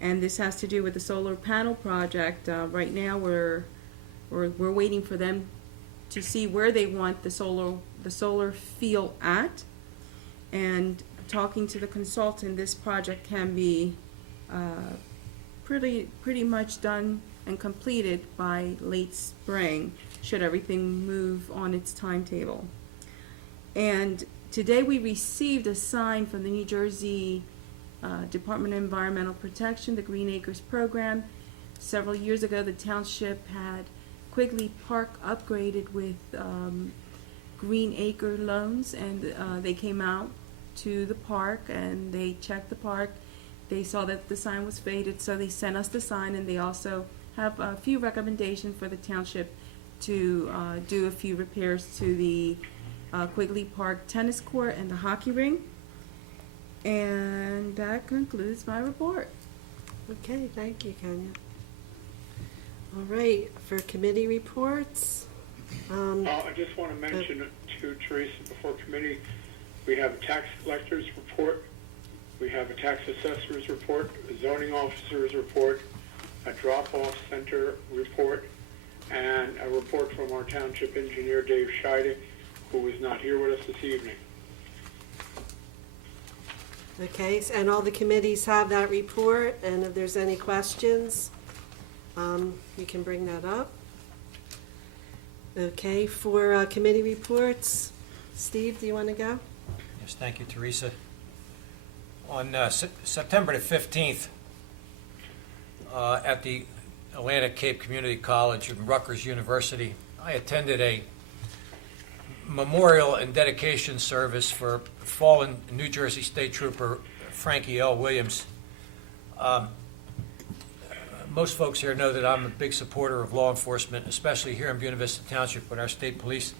and this has to do with the solar panel project. Right now, we're waiting for them to see where they want the solar field at, and talking to the consultant, this project can be pretty much done and completed by late spring, should everything move on its timetable. And today we received a sign from the New Jersey Department of Environmental Protection, the Green Acres program. Several years ago, the township had Quigley Park upgraded with Green Acre loans, and they came out to the park and they checked the park. They saw that the sign was faded, so they sent us the sign, and they also have a few recommendations for the township to do a few repairs to the Quigley Park tennis court and the hockey ring. And that concludes my report. Okay, thank you, Kenya. All right, for committee reports, I just want to mention to Teresa before committee, we have a tax collector's report, we have a tax assessor's report, a zoning officer's report, a drop-off center report, and a report from our township engineer, Dave Scheide, who is not here with us this evening. okay, and all the committees have that report, and if there's any questions, you can bring that up. Okay, for committee reports, Steve, do you want to go? Yes, thank you, Teresa. On September the 15th, at the Atlantic Cape Community College and Rutgers University, I attended a memorial and dedication service for fallen New Jersey State Trooper Frankie L. Williams. Most folks here know that I'm a big supporter of law enforcement, especially here in Buena Vista Township with our state police.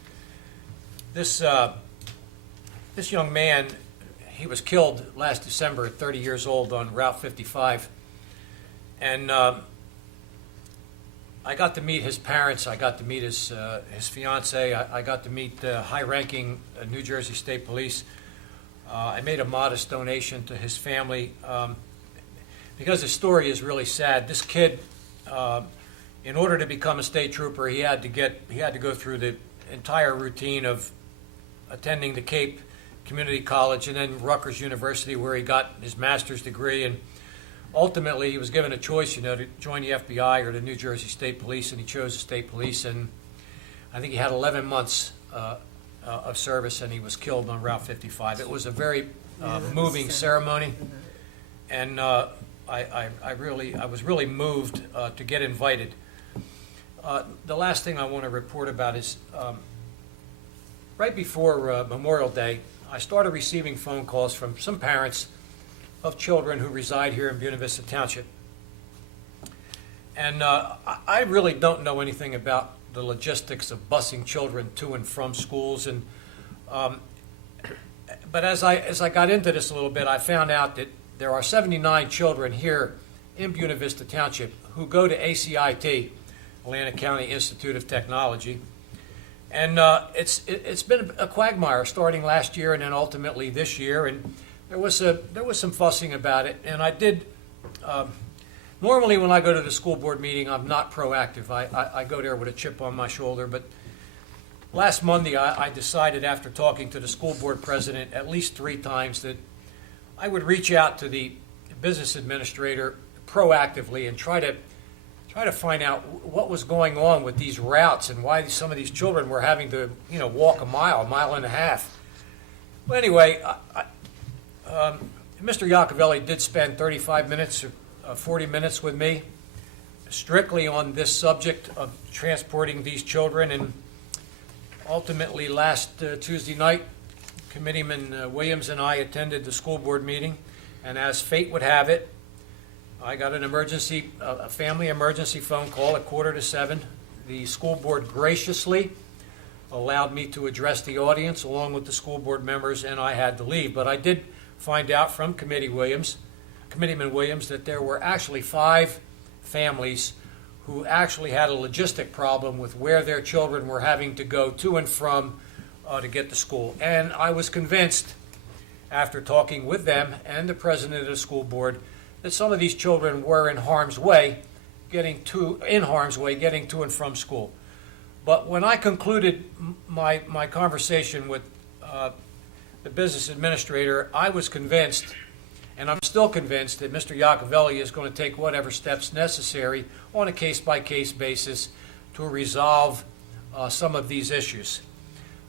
This young man, he was killed last December at 30 years old on Route 55. And I got to meet his parents. I got to meet his fiance. I got to meet high-ranking New Jersey State Police. I made a modest donation to his family because his story is really sad. This kid, in order to become a state trooper, he had to go through the entire routine of attending the Cape Community College and then Rutgers University, where he got his master's degree. And ultimately, he was given a choice, to join the FBI or the New Jersey State Police, and he chose the State Police, and I think he had 11 months of service, and he was killed on Route 55. It was a very moving ceremony, and I was really moved to get invited. The last thing I want to report about is right before Memorial Day, I started receiving phone calls from some parents of children who reside here in Buena Vista Township. And I really don't know anything about the logistics of busing children to and from schools. And but as I got into this a little bit, I found out that there are 79 children here in Buena Vista Township who go to ACIT, Atlantic County Institute of Technology. And it's been a quagmire starting last year and then ultimately this year. And there was some fussing about it. And I did. Normally, when I go to the school board meeting, I'm not proactive. I go there with a chip on my shoulder. But last Monday, I decided, after talking to the school board president at least 3 times, that I would reach out to the business administrator proactively and try to find out what was going on with these routes and why some of these children were having to, walk a mile and a half. Well, anyway, Mr. Iacovelli did spend 35 minutes or 40 minutes with me, strictly on this subject of transporting these children. And ultimately, last Tuesday night, Committeeman Williams and I attended the school board meeting, and as fate would have it, I got a family emergency phone call at 6:45. The school board graciously allowed me to address the audience along with the school board members, and I had to leave. But I did find out from Committeeman Williams that there were actually 5 families who actually had a logistic problem with where their children were having to go to and from to get to school. And I was convinced, after talking with them and the president of the school board, that some of these children were in harm's way, getting to and from school. But when I concluded my conversation with the business administrator, I was convinced, and I'm still convinced, that Mr. Iacovelli is going to take whatever steps necessary on a case-by-case basis to resolve some of these issues.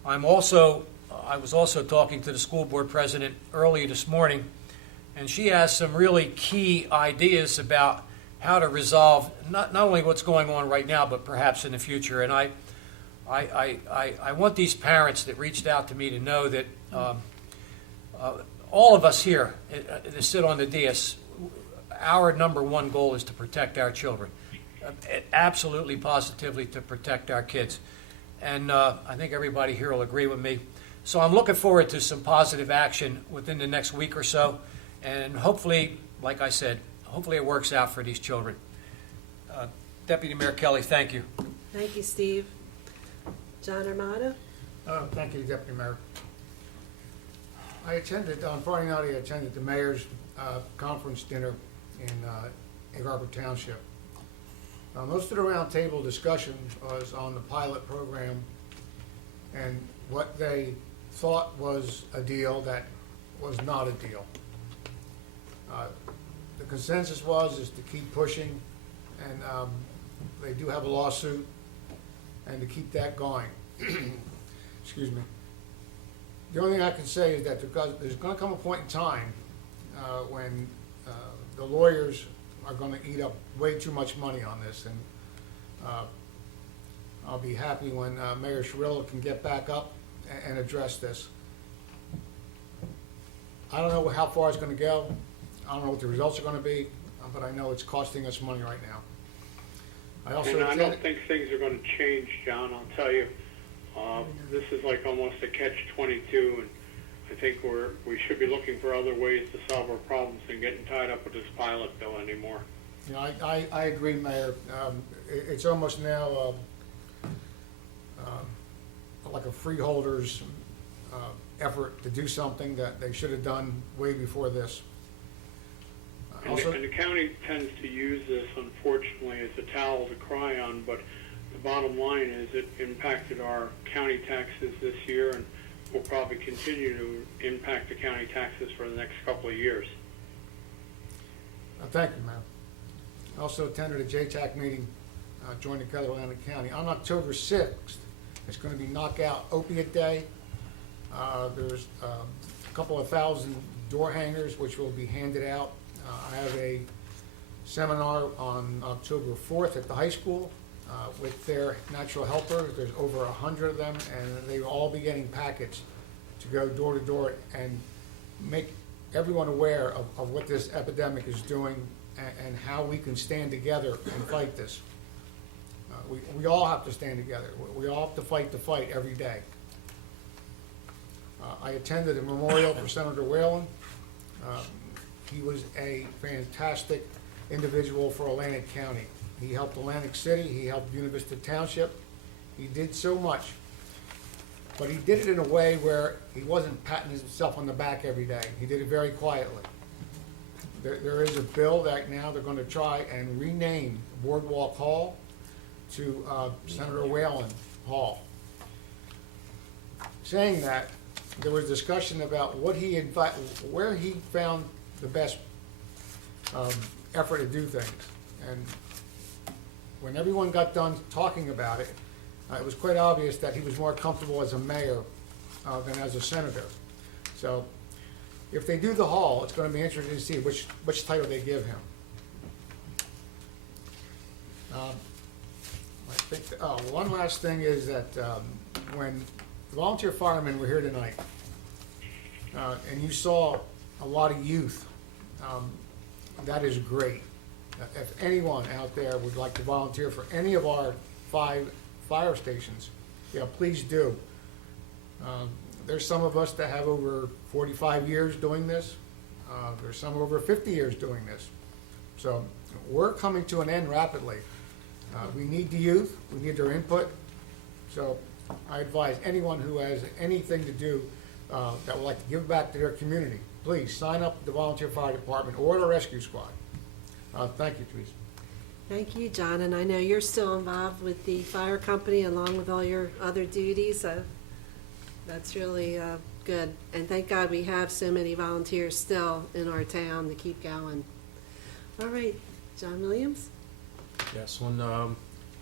I was also talking to the school board president early this morning, and she has some really key ideas about how to resolve not only what's going on right now, but perhaps in the future. And I want these parents that reached out to me to know that all of us here that sit on the dais, our number one goal is to protect our children, absolutely, positively to protect our kids. And I think everybody here will agree with me. So I'm looking forward to some positive action within the next week or so. And hopefully, like I said, hopefully it works out for these children. Deputy Mayor Kelly, thank you. Thank you, Steve. John Armato? Thank you, Deputy Mayor. On Friday night, I attended the mayor's conference dinner in Egg Harbor Township. Most of the roundtable discussion was on the pilot program and what they thought was a deal that was not a deal. The consensus is to keep pushing, and they do have a lawsuit, and to keep that going. Excuse me. The only thing I can say is that there's going to come a point in time when the lawyers are going to eat up way too much money on this, and I'll be happy when Mayor Cirillo can get back up and address this. I don't know how far it's going to go. I don't know what the results are going to be, but I know it's costing us money right now. I don't think things are going to change, John. I'll tell you, this is like almost a catch-22, and I think we should be looking for other ways to solve our problems than getting tied up with this pilot bill anymore. You know, I agree, Mayor. It's almost now like a freeholder's effort to do something that they should have done way before this. And the county tends to use this, unfortunately, as a towel to cry on, but the bottom line is it impacted our county taxes this year and will probably continue to impact the county taxes for the next couple of years. Thank you, ma'am. I also attended a JTAC meeting, joined together Atlantic County. On October 6th, it's going to be Knockout Opiate Day. There's a couple of thousand door hangers which will be handed out. I have a seminar on October 4th at the high school with their natural helper. There's over 100 of them, and they will all be getting packets to go door to door and make everyone aware of what this epidemic is doing and how we can stand together and fight this. We all have to stand together. We all have to fight the fight every day. I attended a memorial for Senator Whalen. He was a fantastic individual for Atlantic County. He helped Atlantic City, he helped Buena Vista Township. He did so much, but he did it in a way where he wasn't patting himself on the back every day. He did it very quietly. There is a bill that now they're going to try and rename Boardwalk Hall to Senator Whalen Hall. Saying that, there was discussion about where he found the best effort to do things. And when everyone got done talking about it, it was quite obvious that he was more comfortable as a mayor than as a senator. So if they do the hall, it's going to be interesting to see which title they give him. I think, one last thing is that when the volunteer firemen were here tonight, and you saw a lot of youth, that is great. If anyone out there would like to volunteer for any of our 5 fire stations, please do. There's some of us that have over 45 years doing this. There's some over 50 years doing this. So we're coming to an end rapidly. We need the youth, we need their input. So I advise anyone who has anything to do that would like to give back to their community, please sign up with the volunteer fire department or the rescue squad. Thank you, Teresa. Thank you, John, and I know you're still involved with the fire company along with all your other duties. That's really good, and thank God we have so many volunteers still in our town to keep going. All right, John Williams? Yes, on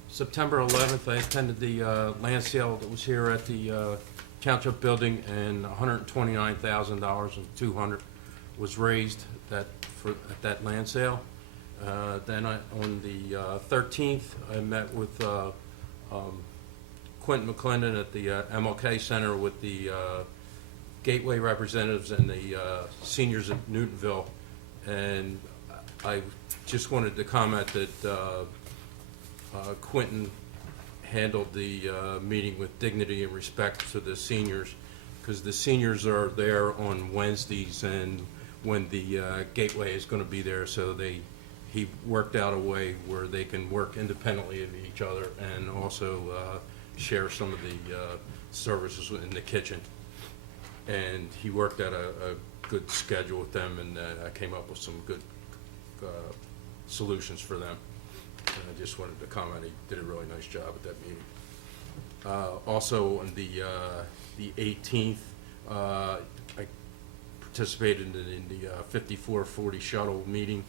September 11th, I attended the land sale that was here at the Township building, and $129,000 and $200 was raised at that land sale. Then on the 13th, I met with Quentin McClendon at the MLK Center with the Gateway representatives and the seniors at Newtonville, and I just wanted to comment that Quentin handled the meeting with dignity and respect to the seniors, because the seniors are there on Wednesdays and when the Gateway is going to be there, so he worked out a way where they can work independently of each other and also share some of the services in the kitchen. And he worked out a good schedule with them, and I came up with some good solutions for them. And I just wanted to comment, he did a really nice job at that meeting. Also on the 18th, I participated in the 5440 shuttle meeting,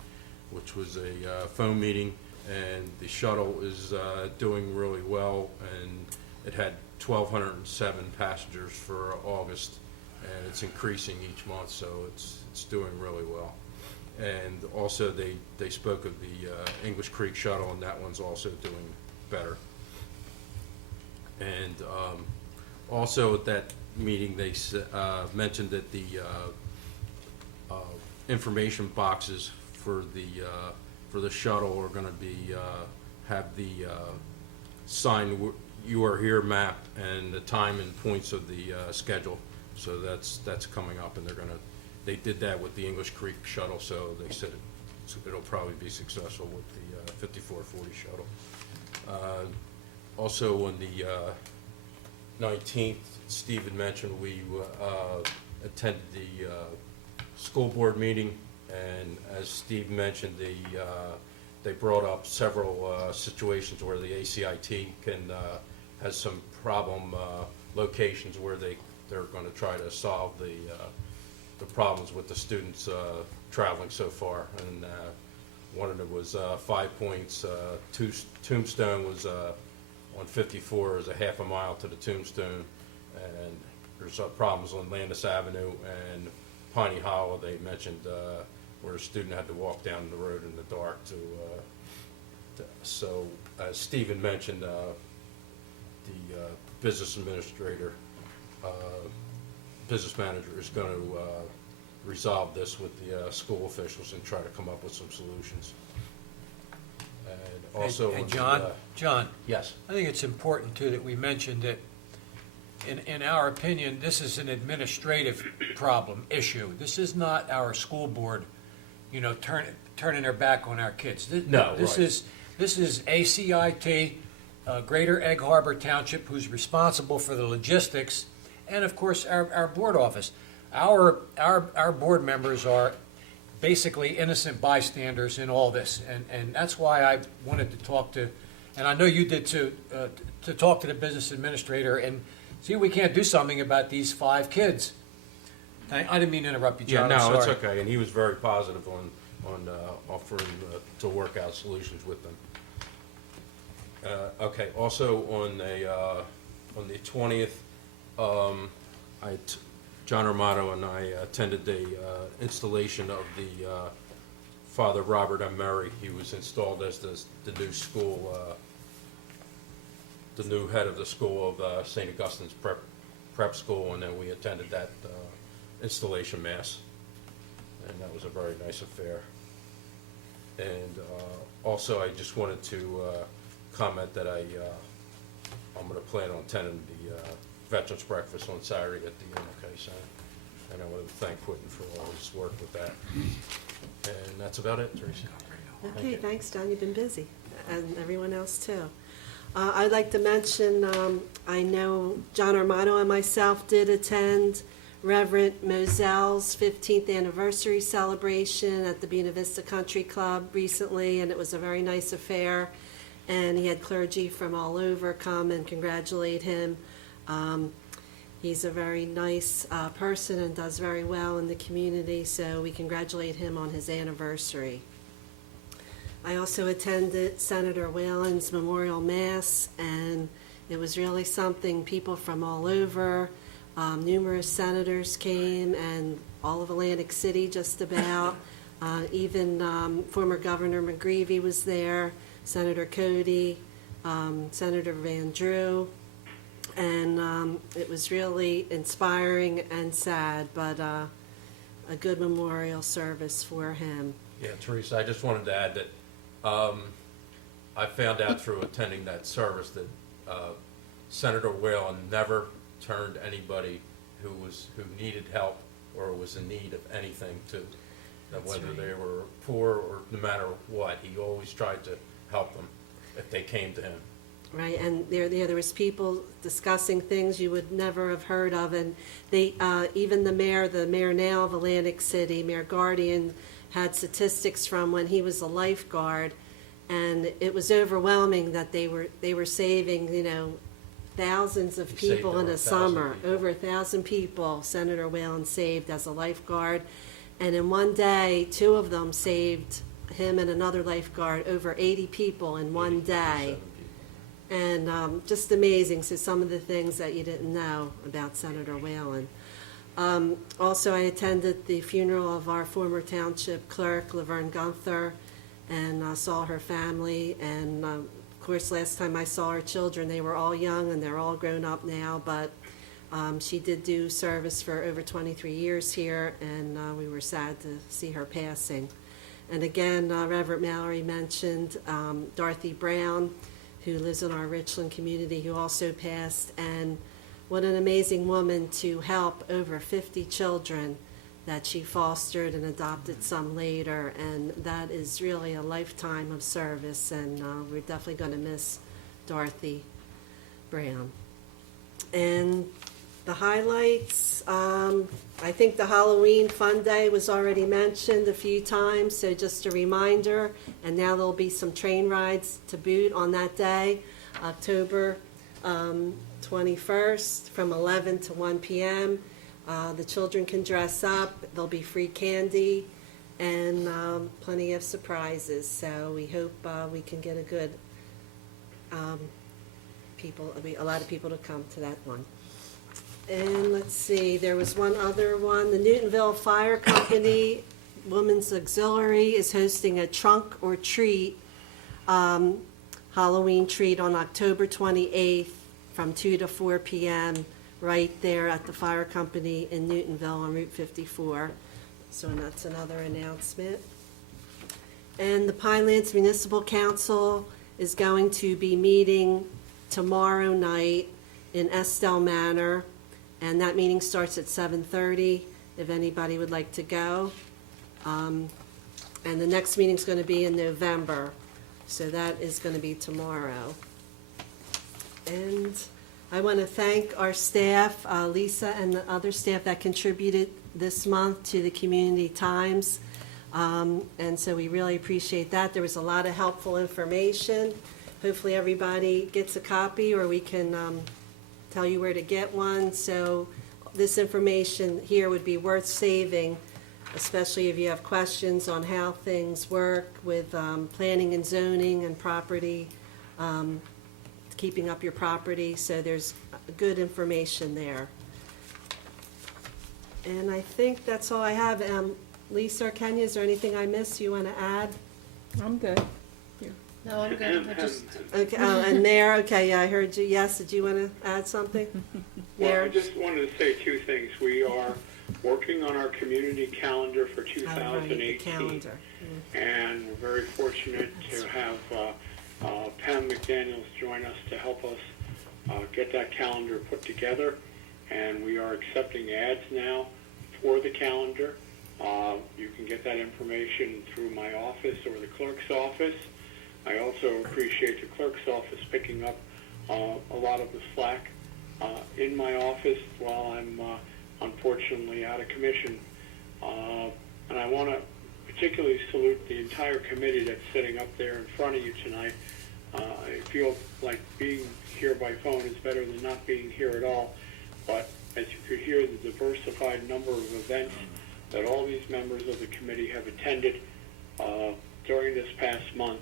which was a phone meeting, and the shuttle is doing really well, and it had 1,207 passengers for August, and it's increasing each month, so it's doing really well. And also they spoke of the English Creek shuttle, and that one's also doing better. And also at that meeting, they mentioned that the information boxes for the shuttle are going to be have the sign "You Are Here" map and the time and points of the schedule. So that's coming up, and they did that with the English Creek shuttle. So they said it'll probably be successful with the 5440 shuttle. Also on the 19th, Steve had mentioned we attended the school board meeting, and as Steve mentioned, they brought up several situations where the ACIT has some problem locations where they're going to try to solve the problems with the students traveling so far, and One of them was 5 points. Tombstone was on 54 is a half a mile to the Tombstone, and there's problems on Landis Avenue and Piney Hollow. They mentioned where a student had to walk down the road in the dark so as Stephen mentioned, the business administrator, business manager is going to resolve this with the school officials and try to come up with some solutions. And also, Hey, on John, John, yes, I think it's important too that we mention that in our opinion, this is an administrative problem, issue. This is not our school board, turning their back on our kids. No, This right. This is ACIT, Greater Egg Harbor Township, who's responsible for the logistics, and of course, our board office. Our board members are basically innocent bystanders in all this, and that's why I wanted to talk to, and I know you did too, to talk to the business administrator and see if we can't do something about these 5 kids. I didn't mean to interrupt you, yeah, John. I'm no, it's sorry. okay. And he was very positive on offering to work out solutions with them. Okay. Also on the 20th, John Armato and I attended the installation of the Father Robert M. Murray. He was installed as the new school, the new head of the school of St. Augustine's Prep School, and then we attended that installation mass, and that was a very nice affair. And also, I just wanted to comment that I'm going to plan on attending the Veterans Breakfast on Saturday at the MLK Center, and I want to thank Quentin for all his work with that. And that's about it, Teresa. Okay, thanks, John. You've been busy, and everyone else too. I'd like to mention, I know John Armato and myself did attend Reverend Mosel's 15th anniversary celebration at the Buena Vista Country Club recently, and it was a very nice affair. And he had clergy from all over come and congratulate him. He's a very nice person and does very well in the community, so we congratulate him on his anniversary. I also attended Senator Whalen's Memorial Mass, and it was really something. People from all over, numerous senators came, and all of Atlantic City just about. Even former Governor McGreevey was there, Senator Cody, Senator Van Drew, and it was really inspiring and sad, but a good memorial service for him. Yeah, Teresa, I just wanted to add that I found out through attending that service that Senator Whalen never turned anybody who needed help or was in need of anything to, whether they were poor or no matter what. He always tried to help them if they came to him. Right, and there was people discussing things you would never have heard of, and they even the mayor now of Atlantic City, Mayor Guardian, had statistics from when he was a lifeguard, and it was overwhelming that they were saving thousands of He saved people in over a 1,000 summer. people. Over 1,000 people Senator Whalen saved as a lifeguard, and in one day 2 of them saved him and another lifeguard over 80 people in one day. And just amazing. So some of the things that you didn't know about Senator Whalen. Also, I attended the funeral of our former township clerk, Laverne Gunther, and saw her family. And of course, last time I saw her children, they were all young and they're all grown up now. But she did do service for over 23 years here, and we were sad to see her passing. And again, Reverend Mallory mentioned Dorothy Brown, who lives in our Richland community, who also passed. And what an amazing woman to help over 50 children that she fostered and adopted some later. And that is really a lifetime of service, and we're definitely going to miss Dorothy Brown. And the highlights, I think the Halloween Fun Day was already mentioned a few times, so just a reminder. And now there'll be some train rides to boot on that day, October 21st, from 11 to 1 p.m. The children can dress up. There'll be free candy, and plenty of surprises. So we hope we can get a good a lot of people to come to that one. And let's see, there was one other one. The Newtonville Fire Company Women's Auxiliary is hosting a trunk or treat, Halloween treat on October 28th from 2 to 4 p.m. right there at the fire company in Newtonville on Route 54. So that's another announcement. And the Pinelands Municipal Council is going to be meeting tomorrow night in Estelle Manor, and that meeting starts at 7:30, if anybody would like to go. And the next meeting's going to be in November, so that is going to be tomorrow. And I want to thank our staff, Lisa and the other staff that contributed this month to the Community Times. And so we really appreciate that. There was a lot of helpful information. Hopefully everybody gets a copy, or we can tell you where to get one. So this information here would be worth saving, especially if you have questions on how things work with planning and zoning and property, keeping up your property. So there's good information there. And I think that's all I have. Lisa or Kenya, is there anything I missed you want to add? I'm good. No, I'm good. I just, Okay, and Mayor, okay, yeah, I heard you. Yes, did you want to add something? Well, I Mayor? just wanted to say two things. We are working on our community calendar for Oh, right, the 2018. calendar. And we're very fortunate to have Pam McDaniels join us to help us get that calendar put together. And we are accepting ads now for the calendar. You can get that information through my office or the clerk's office. I also appreciate the clerk's office picking up a lot of the slack in my office while I'm unfortunately out of commission. And I want to particularly salute the entire committee that's sitting up there in front of you tonight. I feel like being here by phone is better than not being here at all. But as you could hear, the diversified number of events that all these members of the committee have attended during this past month,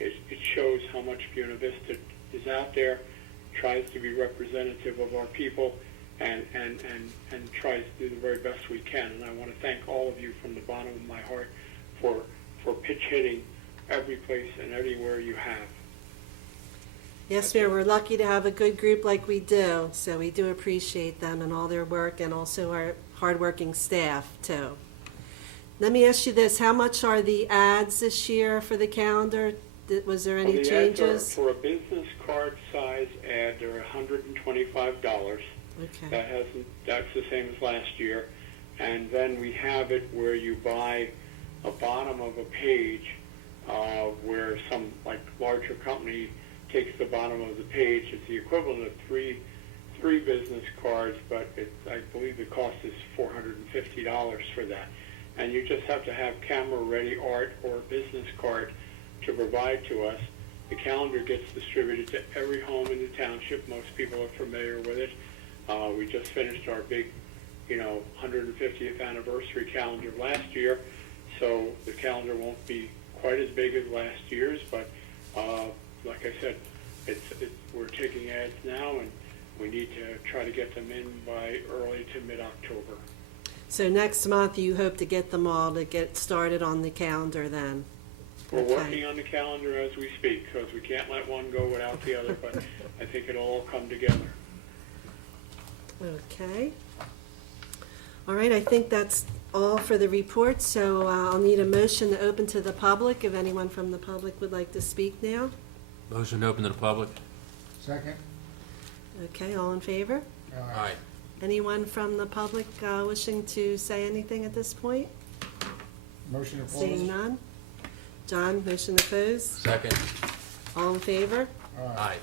it shows how much Buena Vista is out there, tries to be representative of our people, and tries to do the very best we can. And I want to thank all of you from the bottom of my heart for pitch hitting every place and everywhere you have. Yes, Mayor, we're lucky to have a good group like we do, so we do appreciate them and all their work, and also our hardworking staff, too. Let me ask you this, how much are the ads this year for the calendar? Was there any Well, the changes? ads are, for a business card size ad, they're $125. Okay. That's the same as last year. And then we have it where you buy a bottom of a page where some larger company takes the bottom of the page. It's the equivalent of three business cards, but I believe the cost is $450 for that. And you just have to have camera-ready art or a business card to provide to us. The calendar gets distributed to every home in the township. Most people are familiar with it. We just finished our big, 150th anniversary calendar last year, so the calendar won't be quite as big as last year's, but like I said, we're taking ads now, and we need to try to get them in by early to mid-October. So next month, you hope to get them all to get started on the calendar then? We're Okay. working on the calendar as we speak, because we can't let one go without the other, but I think it'll all come together. Okay. All right, I think that's all for the report, so I'll need a motion to open to the public, if anyone from the public would like to speak now. Motion to open to the public? Second? Okay, all in favor? Aye. Anyone from the public wishing to say anything at this point? Motion to Seeing close? none? John, motion to close? Second? All in favor? Aye.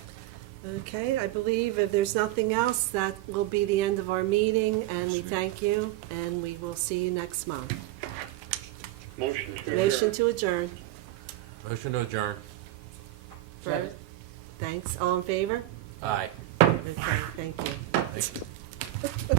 Okay, I believe if there's nothing else, that will be the end of our meeting, and we thank you, and we will see you next month. Motion to adjourn. Motion to adjourn. Motion to adjourn? First. Thanks. All in favor? Aye. Okay, thank you. Thank you.